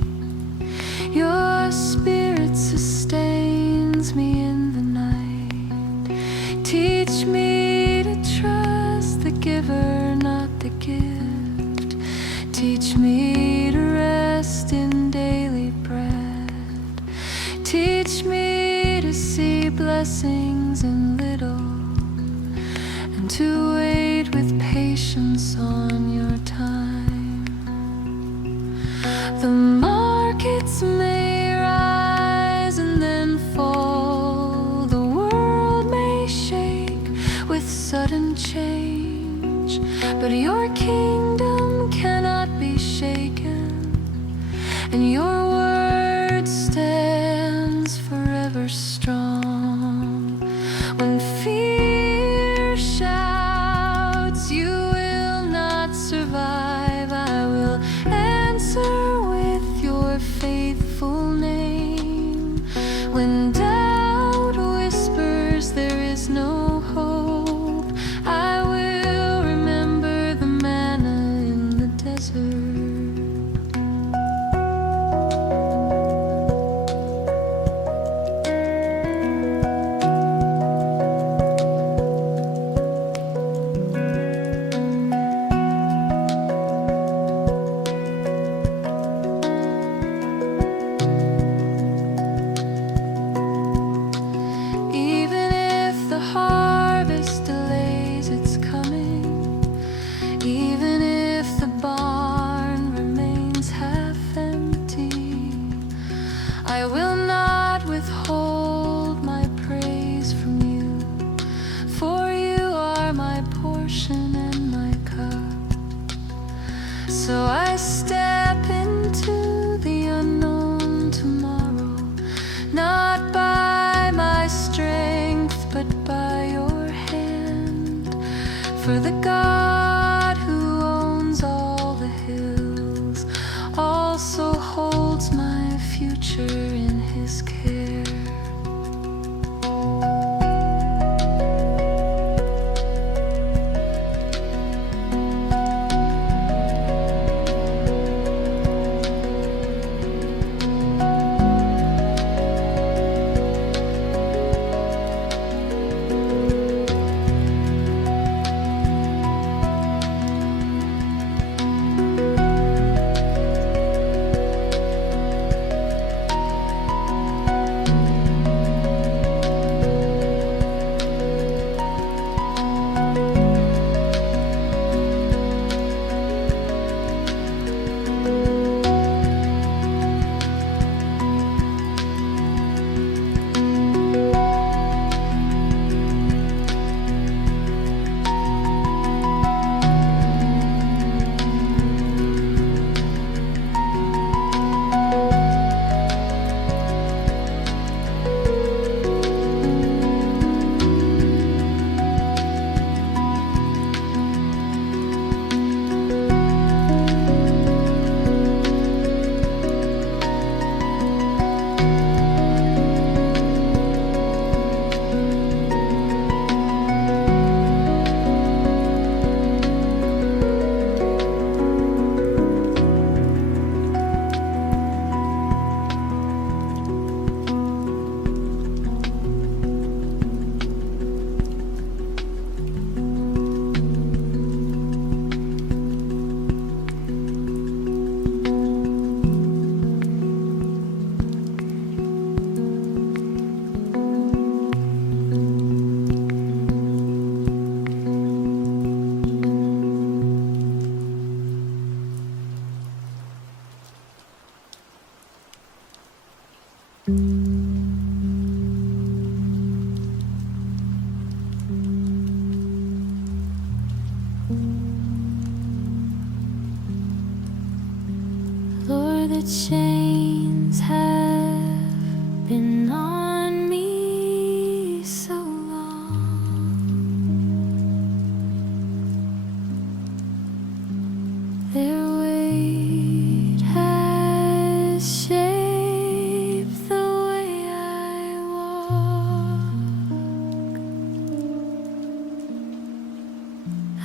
your spirit sustains me in the night. Teach me to trust the giver, not the gift. Teach me to rest in daily bread. Teach me to see blessings in little, and to wait with patience on your time. The markets may rise and then fall. The world may shake with sudden change, but your kingdom cannot be shaken, and your word stands forever strong. When fear shouts, you will not survive. I will answer with your faithful name. When doubt whispers there is no hope, I will remember the manna in the desert. Lord, the chains have been on me so long. Their weight has shaped the way I walk.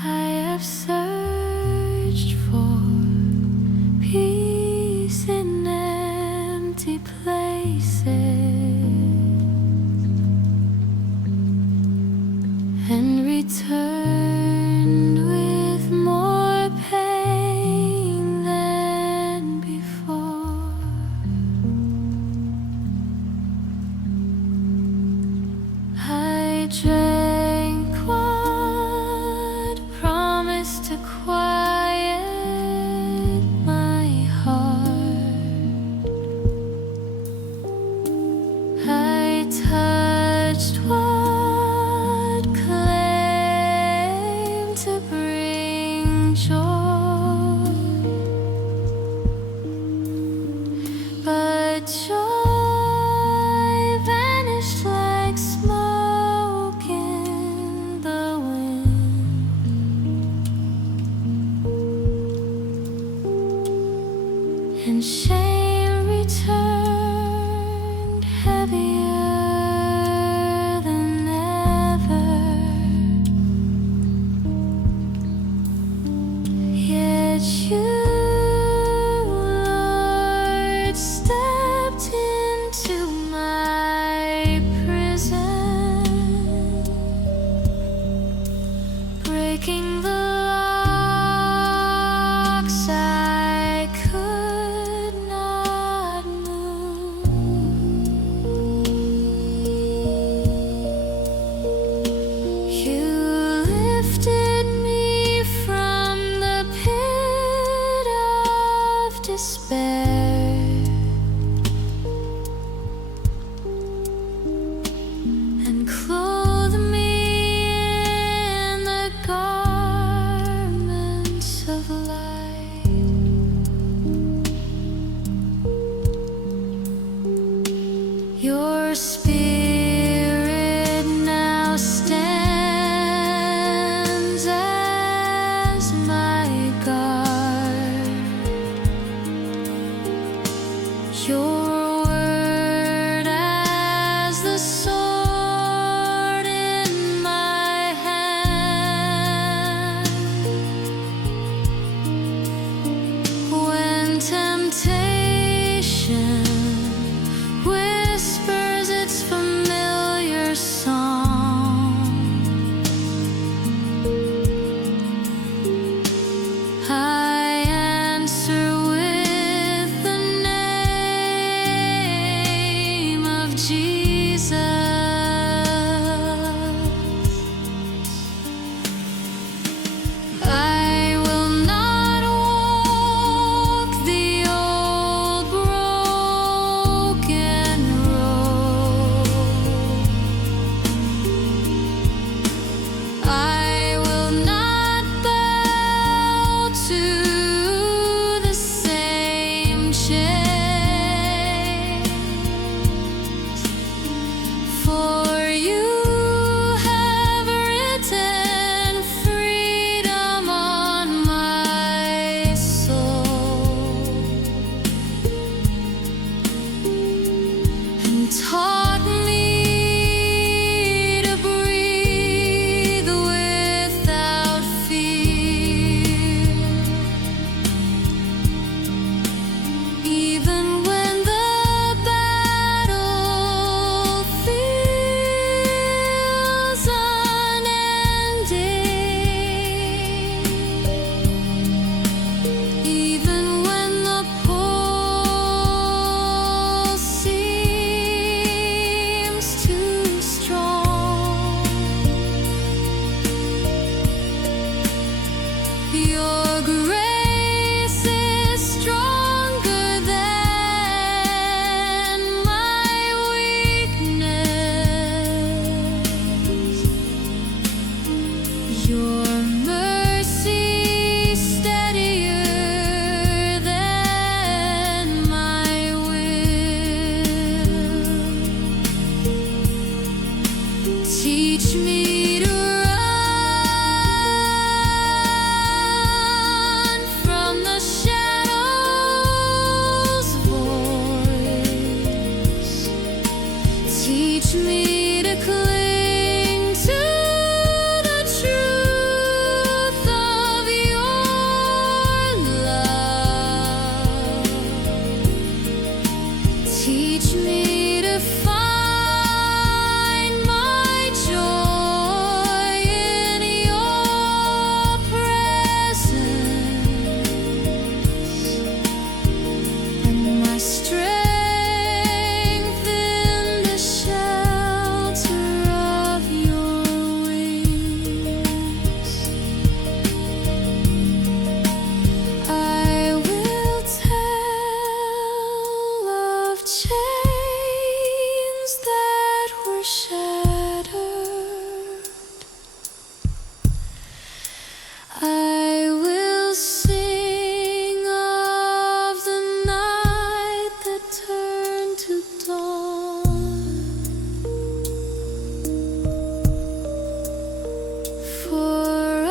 I have searched for peace in empty places and returned with more pain than before. I drank what promised to quiet my heart. I touched what claimed to bring joy, but joy vanished like smoke in the wind, and shame returned heavier than ever. Yet you, Lord, stepped into my prison, breaking the locks I could not move. You lifted me from the pit of despair and clothed me in the garments of light. Your spirit now stands as my guard. Your word as the sword in my hand. When temptation whispers its familiar song, I answer with the name of Jesus. I will not walk the old broken road. I will not bow to the same chains, for you have written freedom on my soul and taught me to breathe without fear, even when the battle feels unending, even when the pulse seems chains that were shattered. I will sing of the night that turned to dawn, for I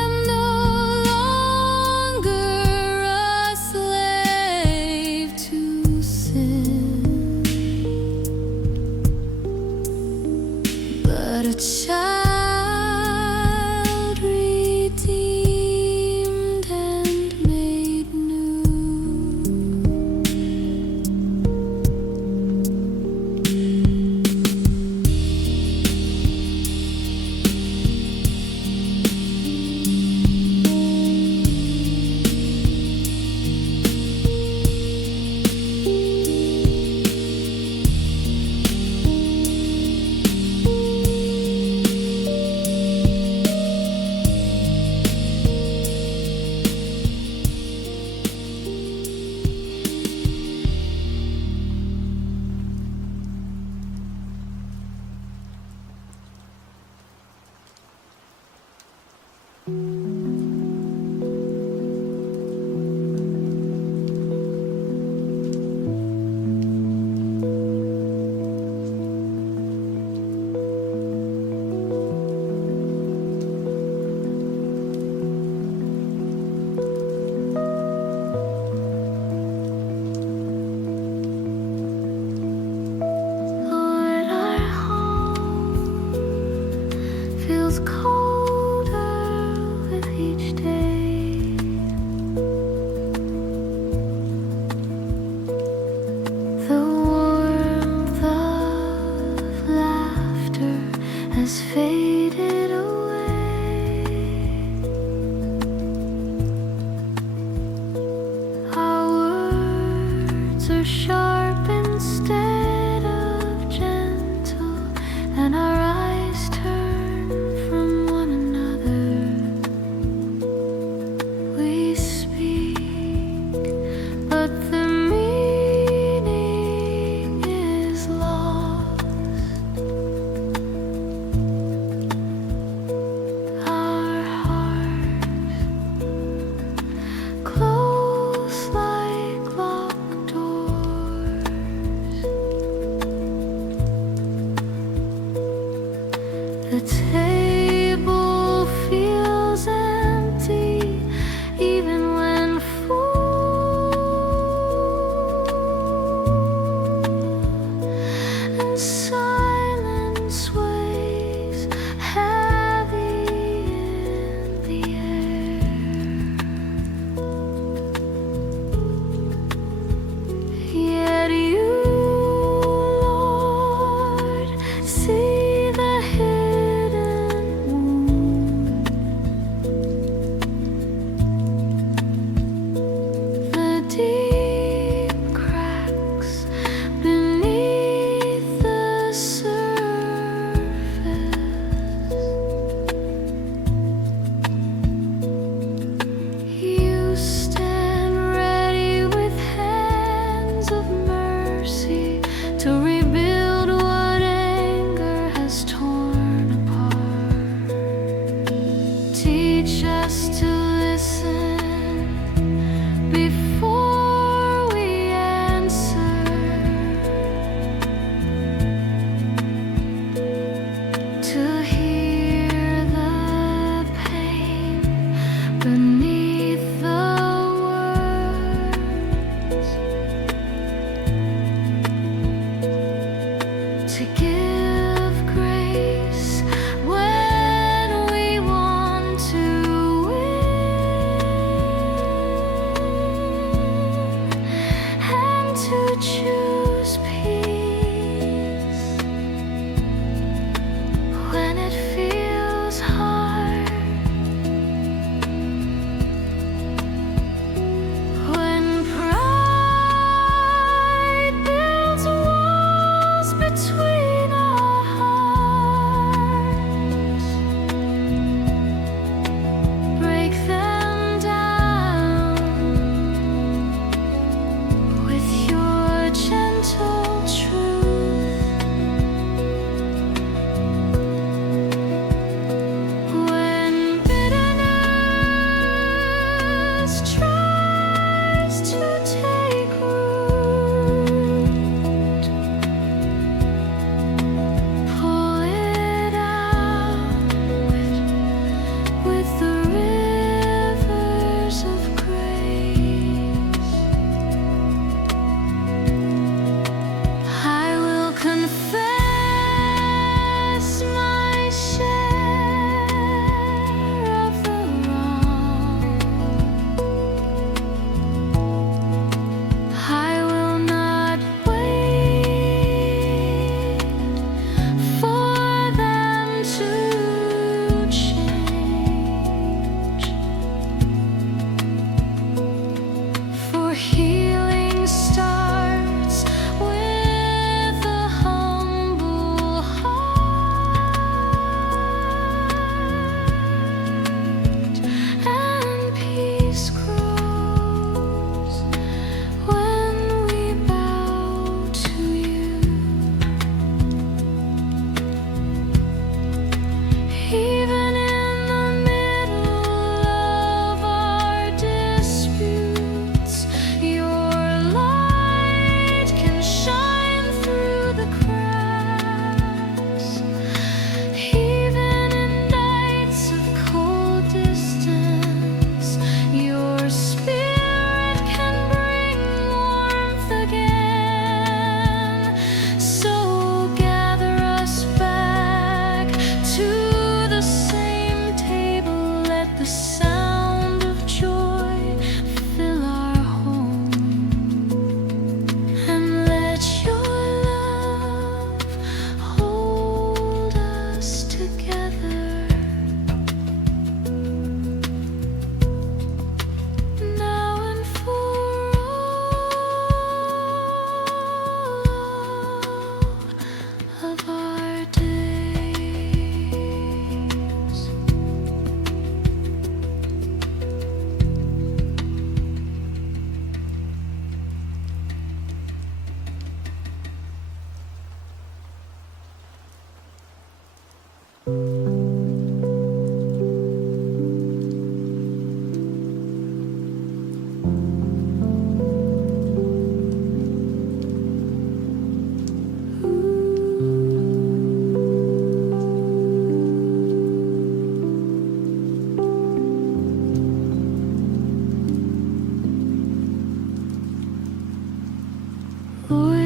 am no longer a slave to sin, but a child redeemed and made new. Lord, our home feels colder with each day. The warmth of laughter has faded away. Our words are sharp instead of gentle, and our eyes turn from one another. We speak, but the meaning is lost. Our hearts close like locked doors. Lord,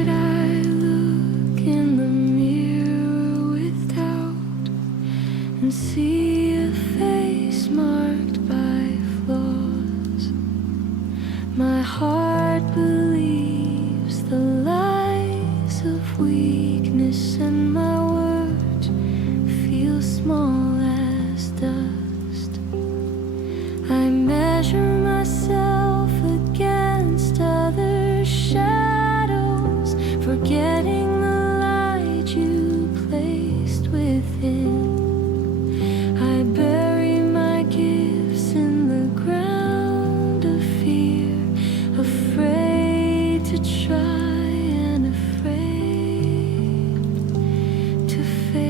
I look in the mirror with doubt and see a face marked by flaws. My heart believes the lies of weakness, and my words feel small as dust. I measure myself against other shadows, forgetting the light you placed within. I bury my gifts in the ground of fear, afraid to try and afraid to fail.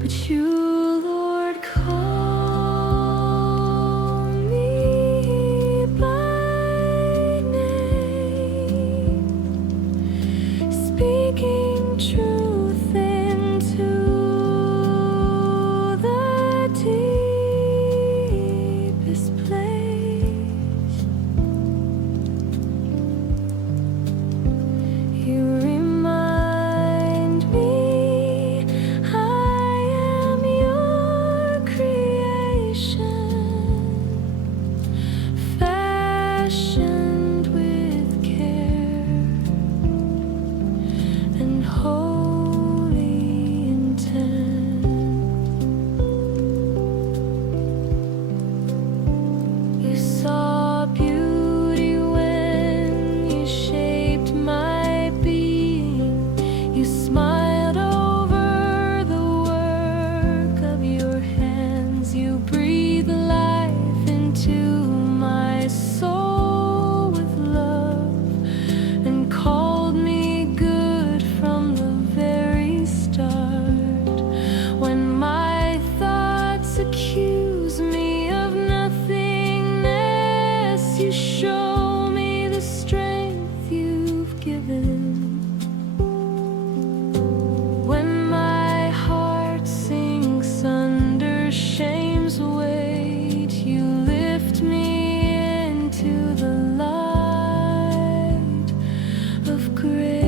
But you, Lord, call me by name, speaking truth into the deepest place. You remind me I am your creation, fashioned with care and holy intent. You saw beauty when you shaped my being. You smiled over the work of your hands. You breathed life into my soul with love and called me good from the very start. When my thoughts accuse me of nothingness, you show me the strength you've given. When my heart sinks under shame's weight, you lift me into the light of grace.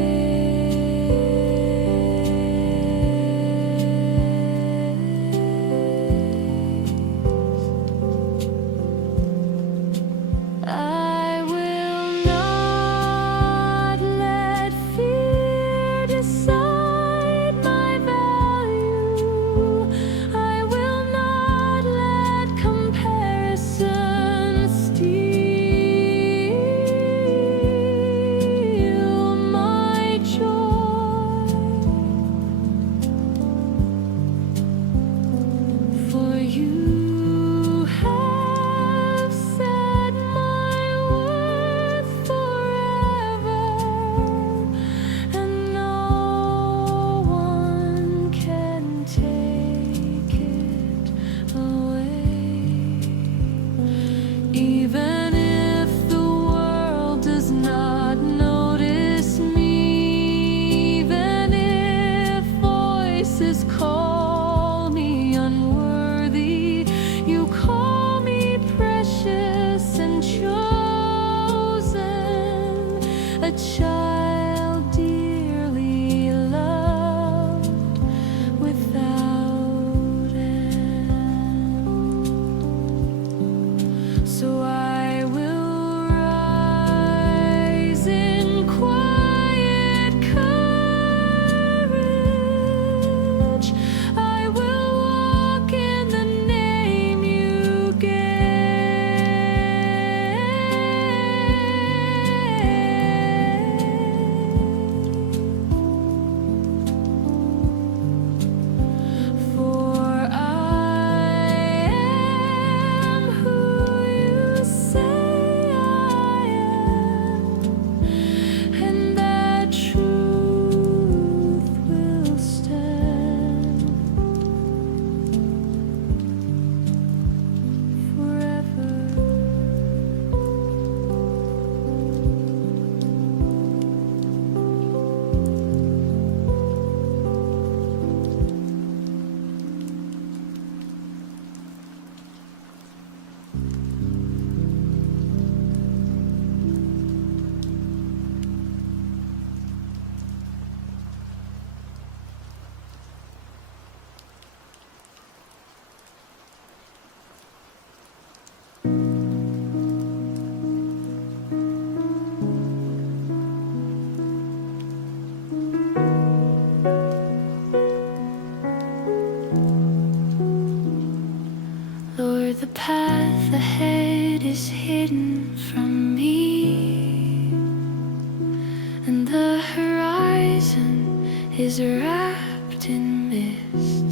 I will not let fear decide my value. I will not let comparison steal my joy. For you have set my worth forever, and no one can take it away. Even if the world does not notice me, even if voices call me unworthy, ahead is hidden from me, and the horizon is wrapped in mist.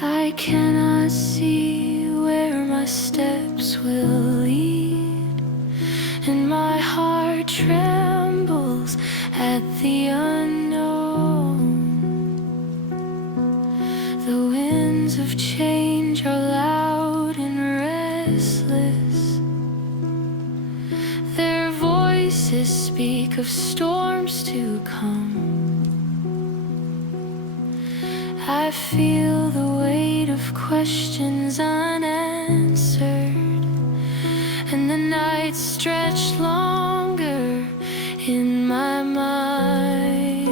I cannot see where my steps will lead, and my heart trembles at the unknown. The winds of change are loud and restless. Their voices speak of storms to come. I feel the weight of questions unanswered, and the nights stretch longer in my mind.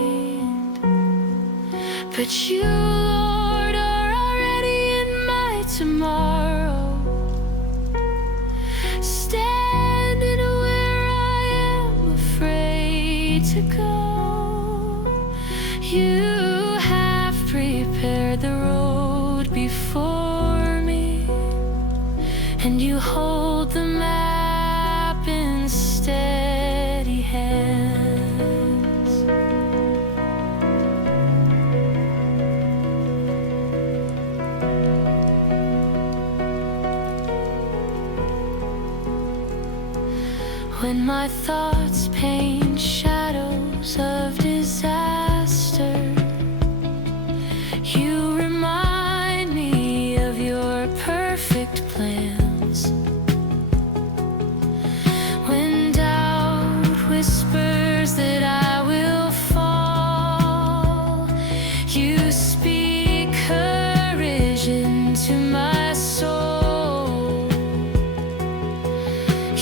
But you, Lord, are already in my tomorrow, standing where I am afraid to go. You prepared the road before me, and you hold the map in steady hands. When my thoughts paint shadows of disaster, you remind me of your perfect plans. When doubt whispers that I will fall, you speak courage into my soul.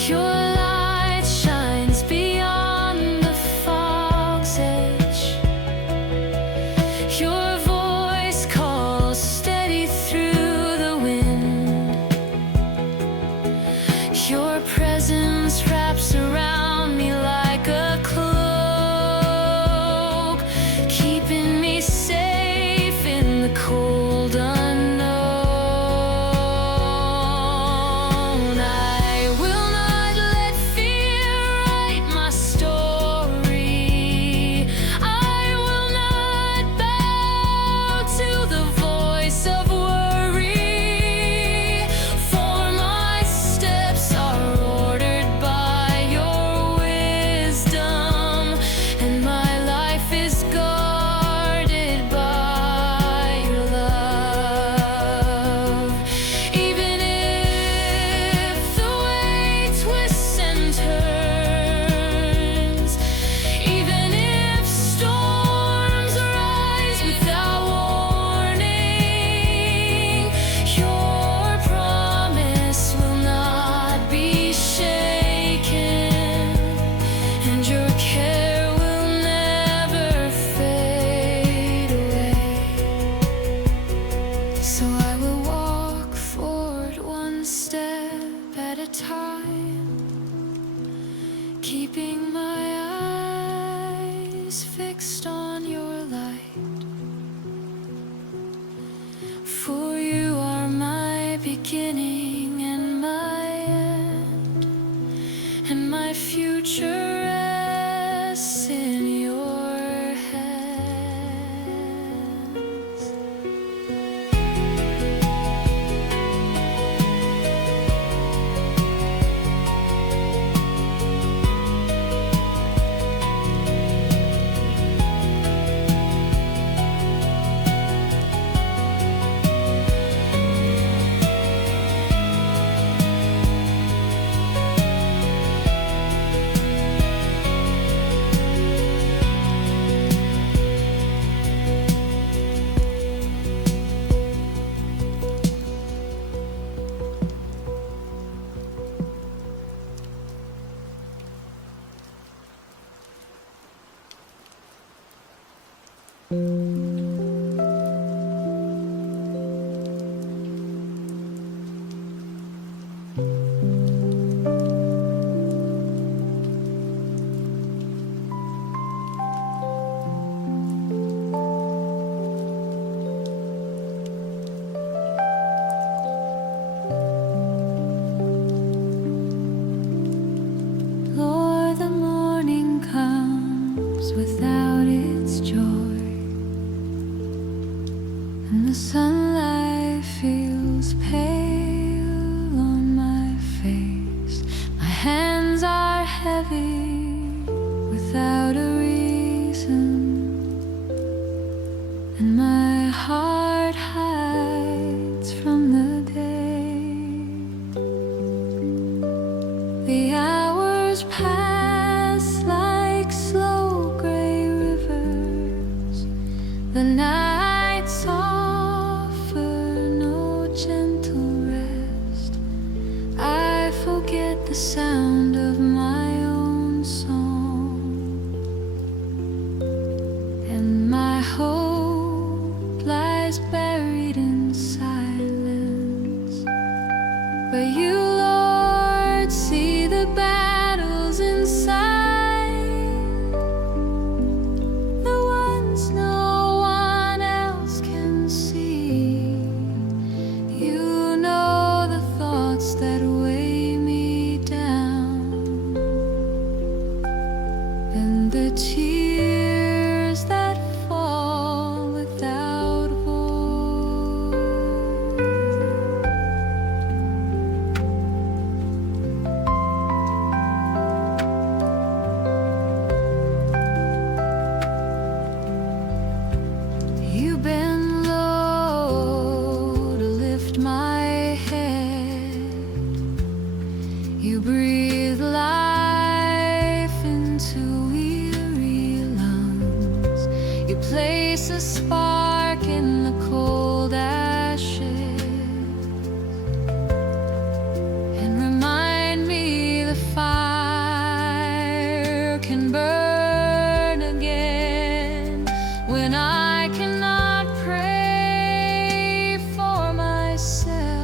Your light shines beyond the fog's edge. Your voice calls steady through the wind. Your presence wraps around me like a cloak, keeping me safe in the cold unknown. I will not let fear write my story. I will not bow to the voice of worry, for my steps are ordered by your wisdom, and my life is guarded by your love. Even if the way twists and turns, even if storms rise without warning, your promise will not be shaken, and your care will never fade away. So I will walk forward one step at a time, keeping my eyes fixed on your light. For you are my beginning and my end, and my future rests in your hands. and the sunlight feels pale on my face. My hands are heavy without a reason, and my heart hides from the day. The hours pass like slow gray rivers. The nights offer no gentle rest. I forget the sound of my own song, and my hope lies buried in silence. But you, Lord, see the battles inside, the ones no one else can see. You know the thoughts that weigh me down, and the tears that fall without voice. You bend low to lift my head. You breathe life into weary lungs. You place a spark in the cold ashes, and remind me the fire can burn again when I cannot pray for myself.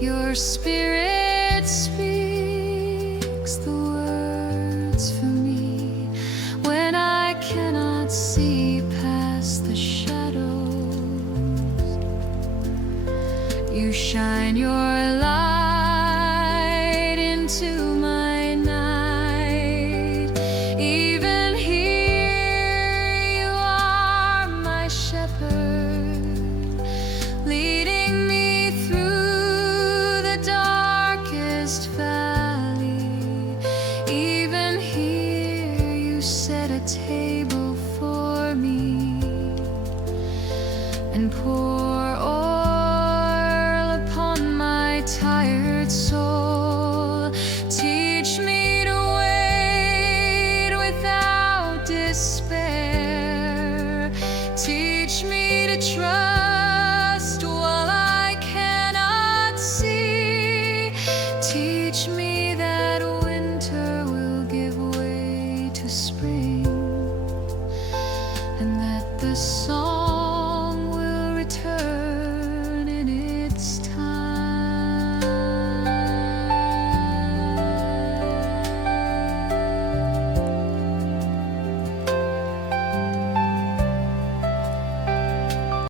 Your spirit speaks the words for me when I cannot see past the shadows. You shine your light into my night. Even here you are my shepherd, leading me through the darkest valley. Even here you set a table for me and pour oil upon my tired soul. Teach me to wait without despair. Teach me to trust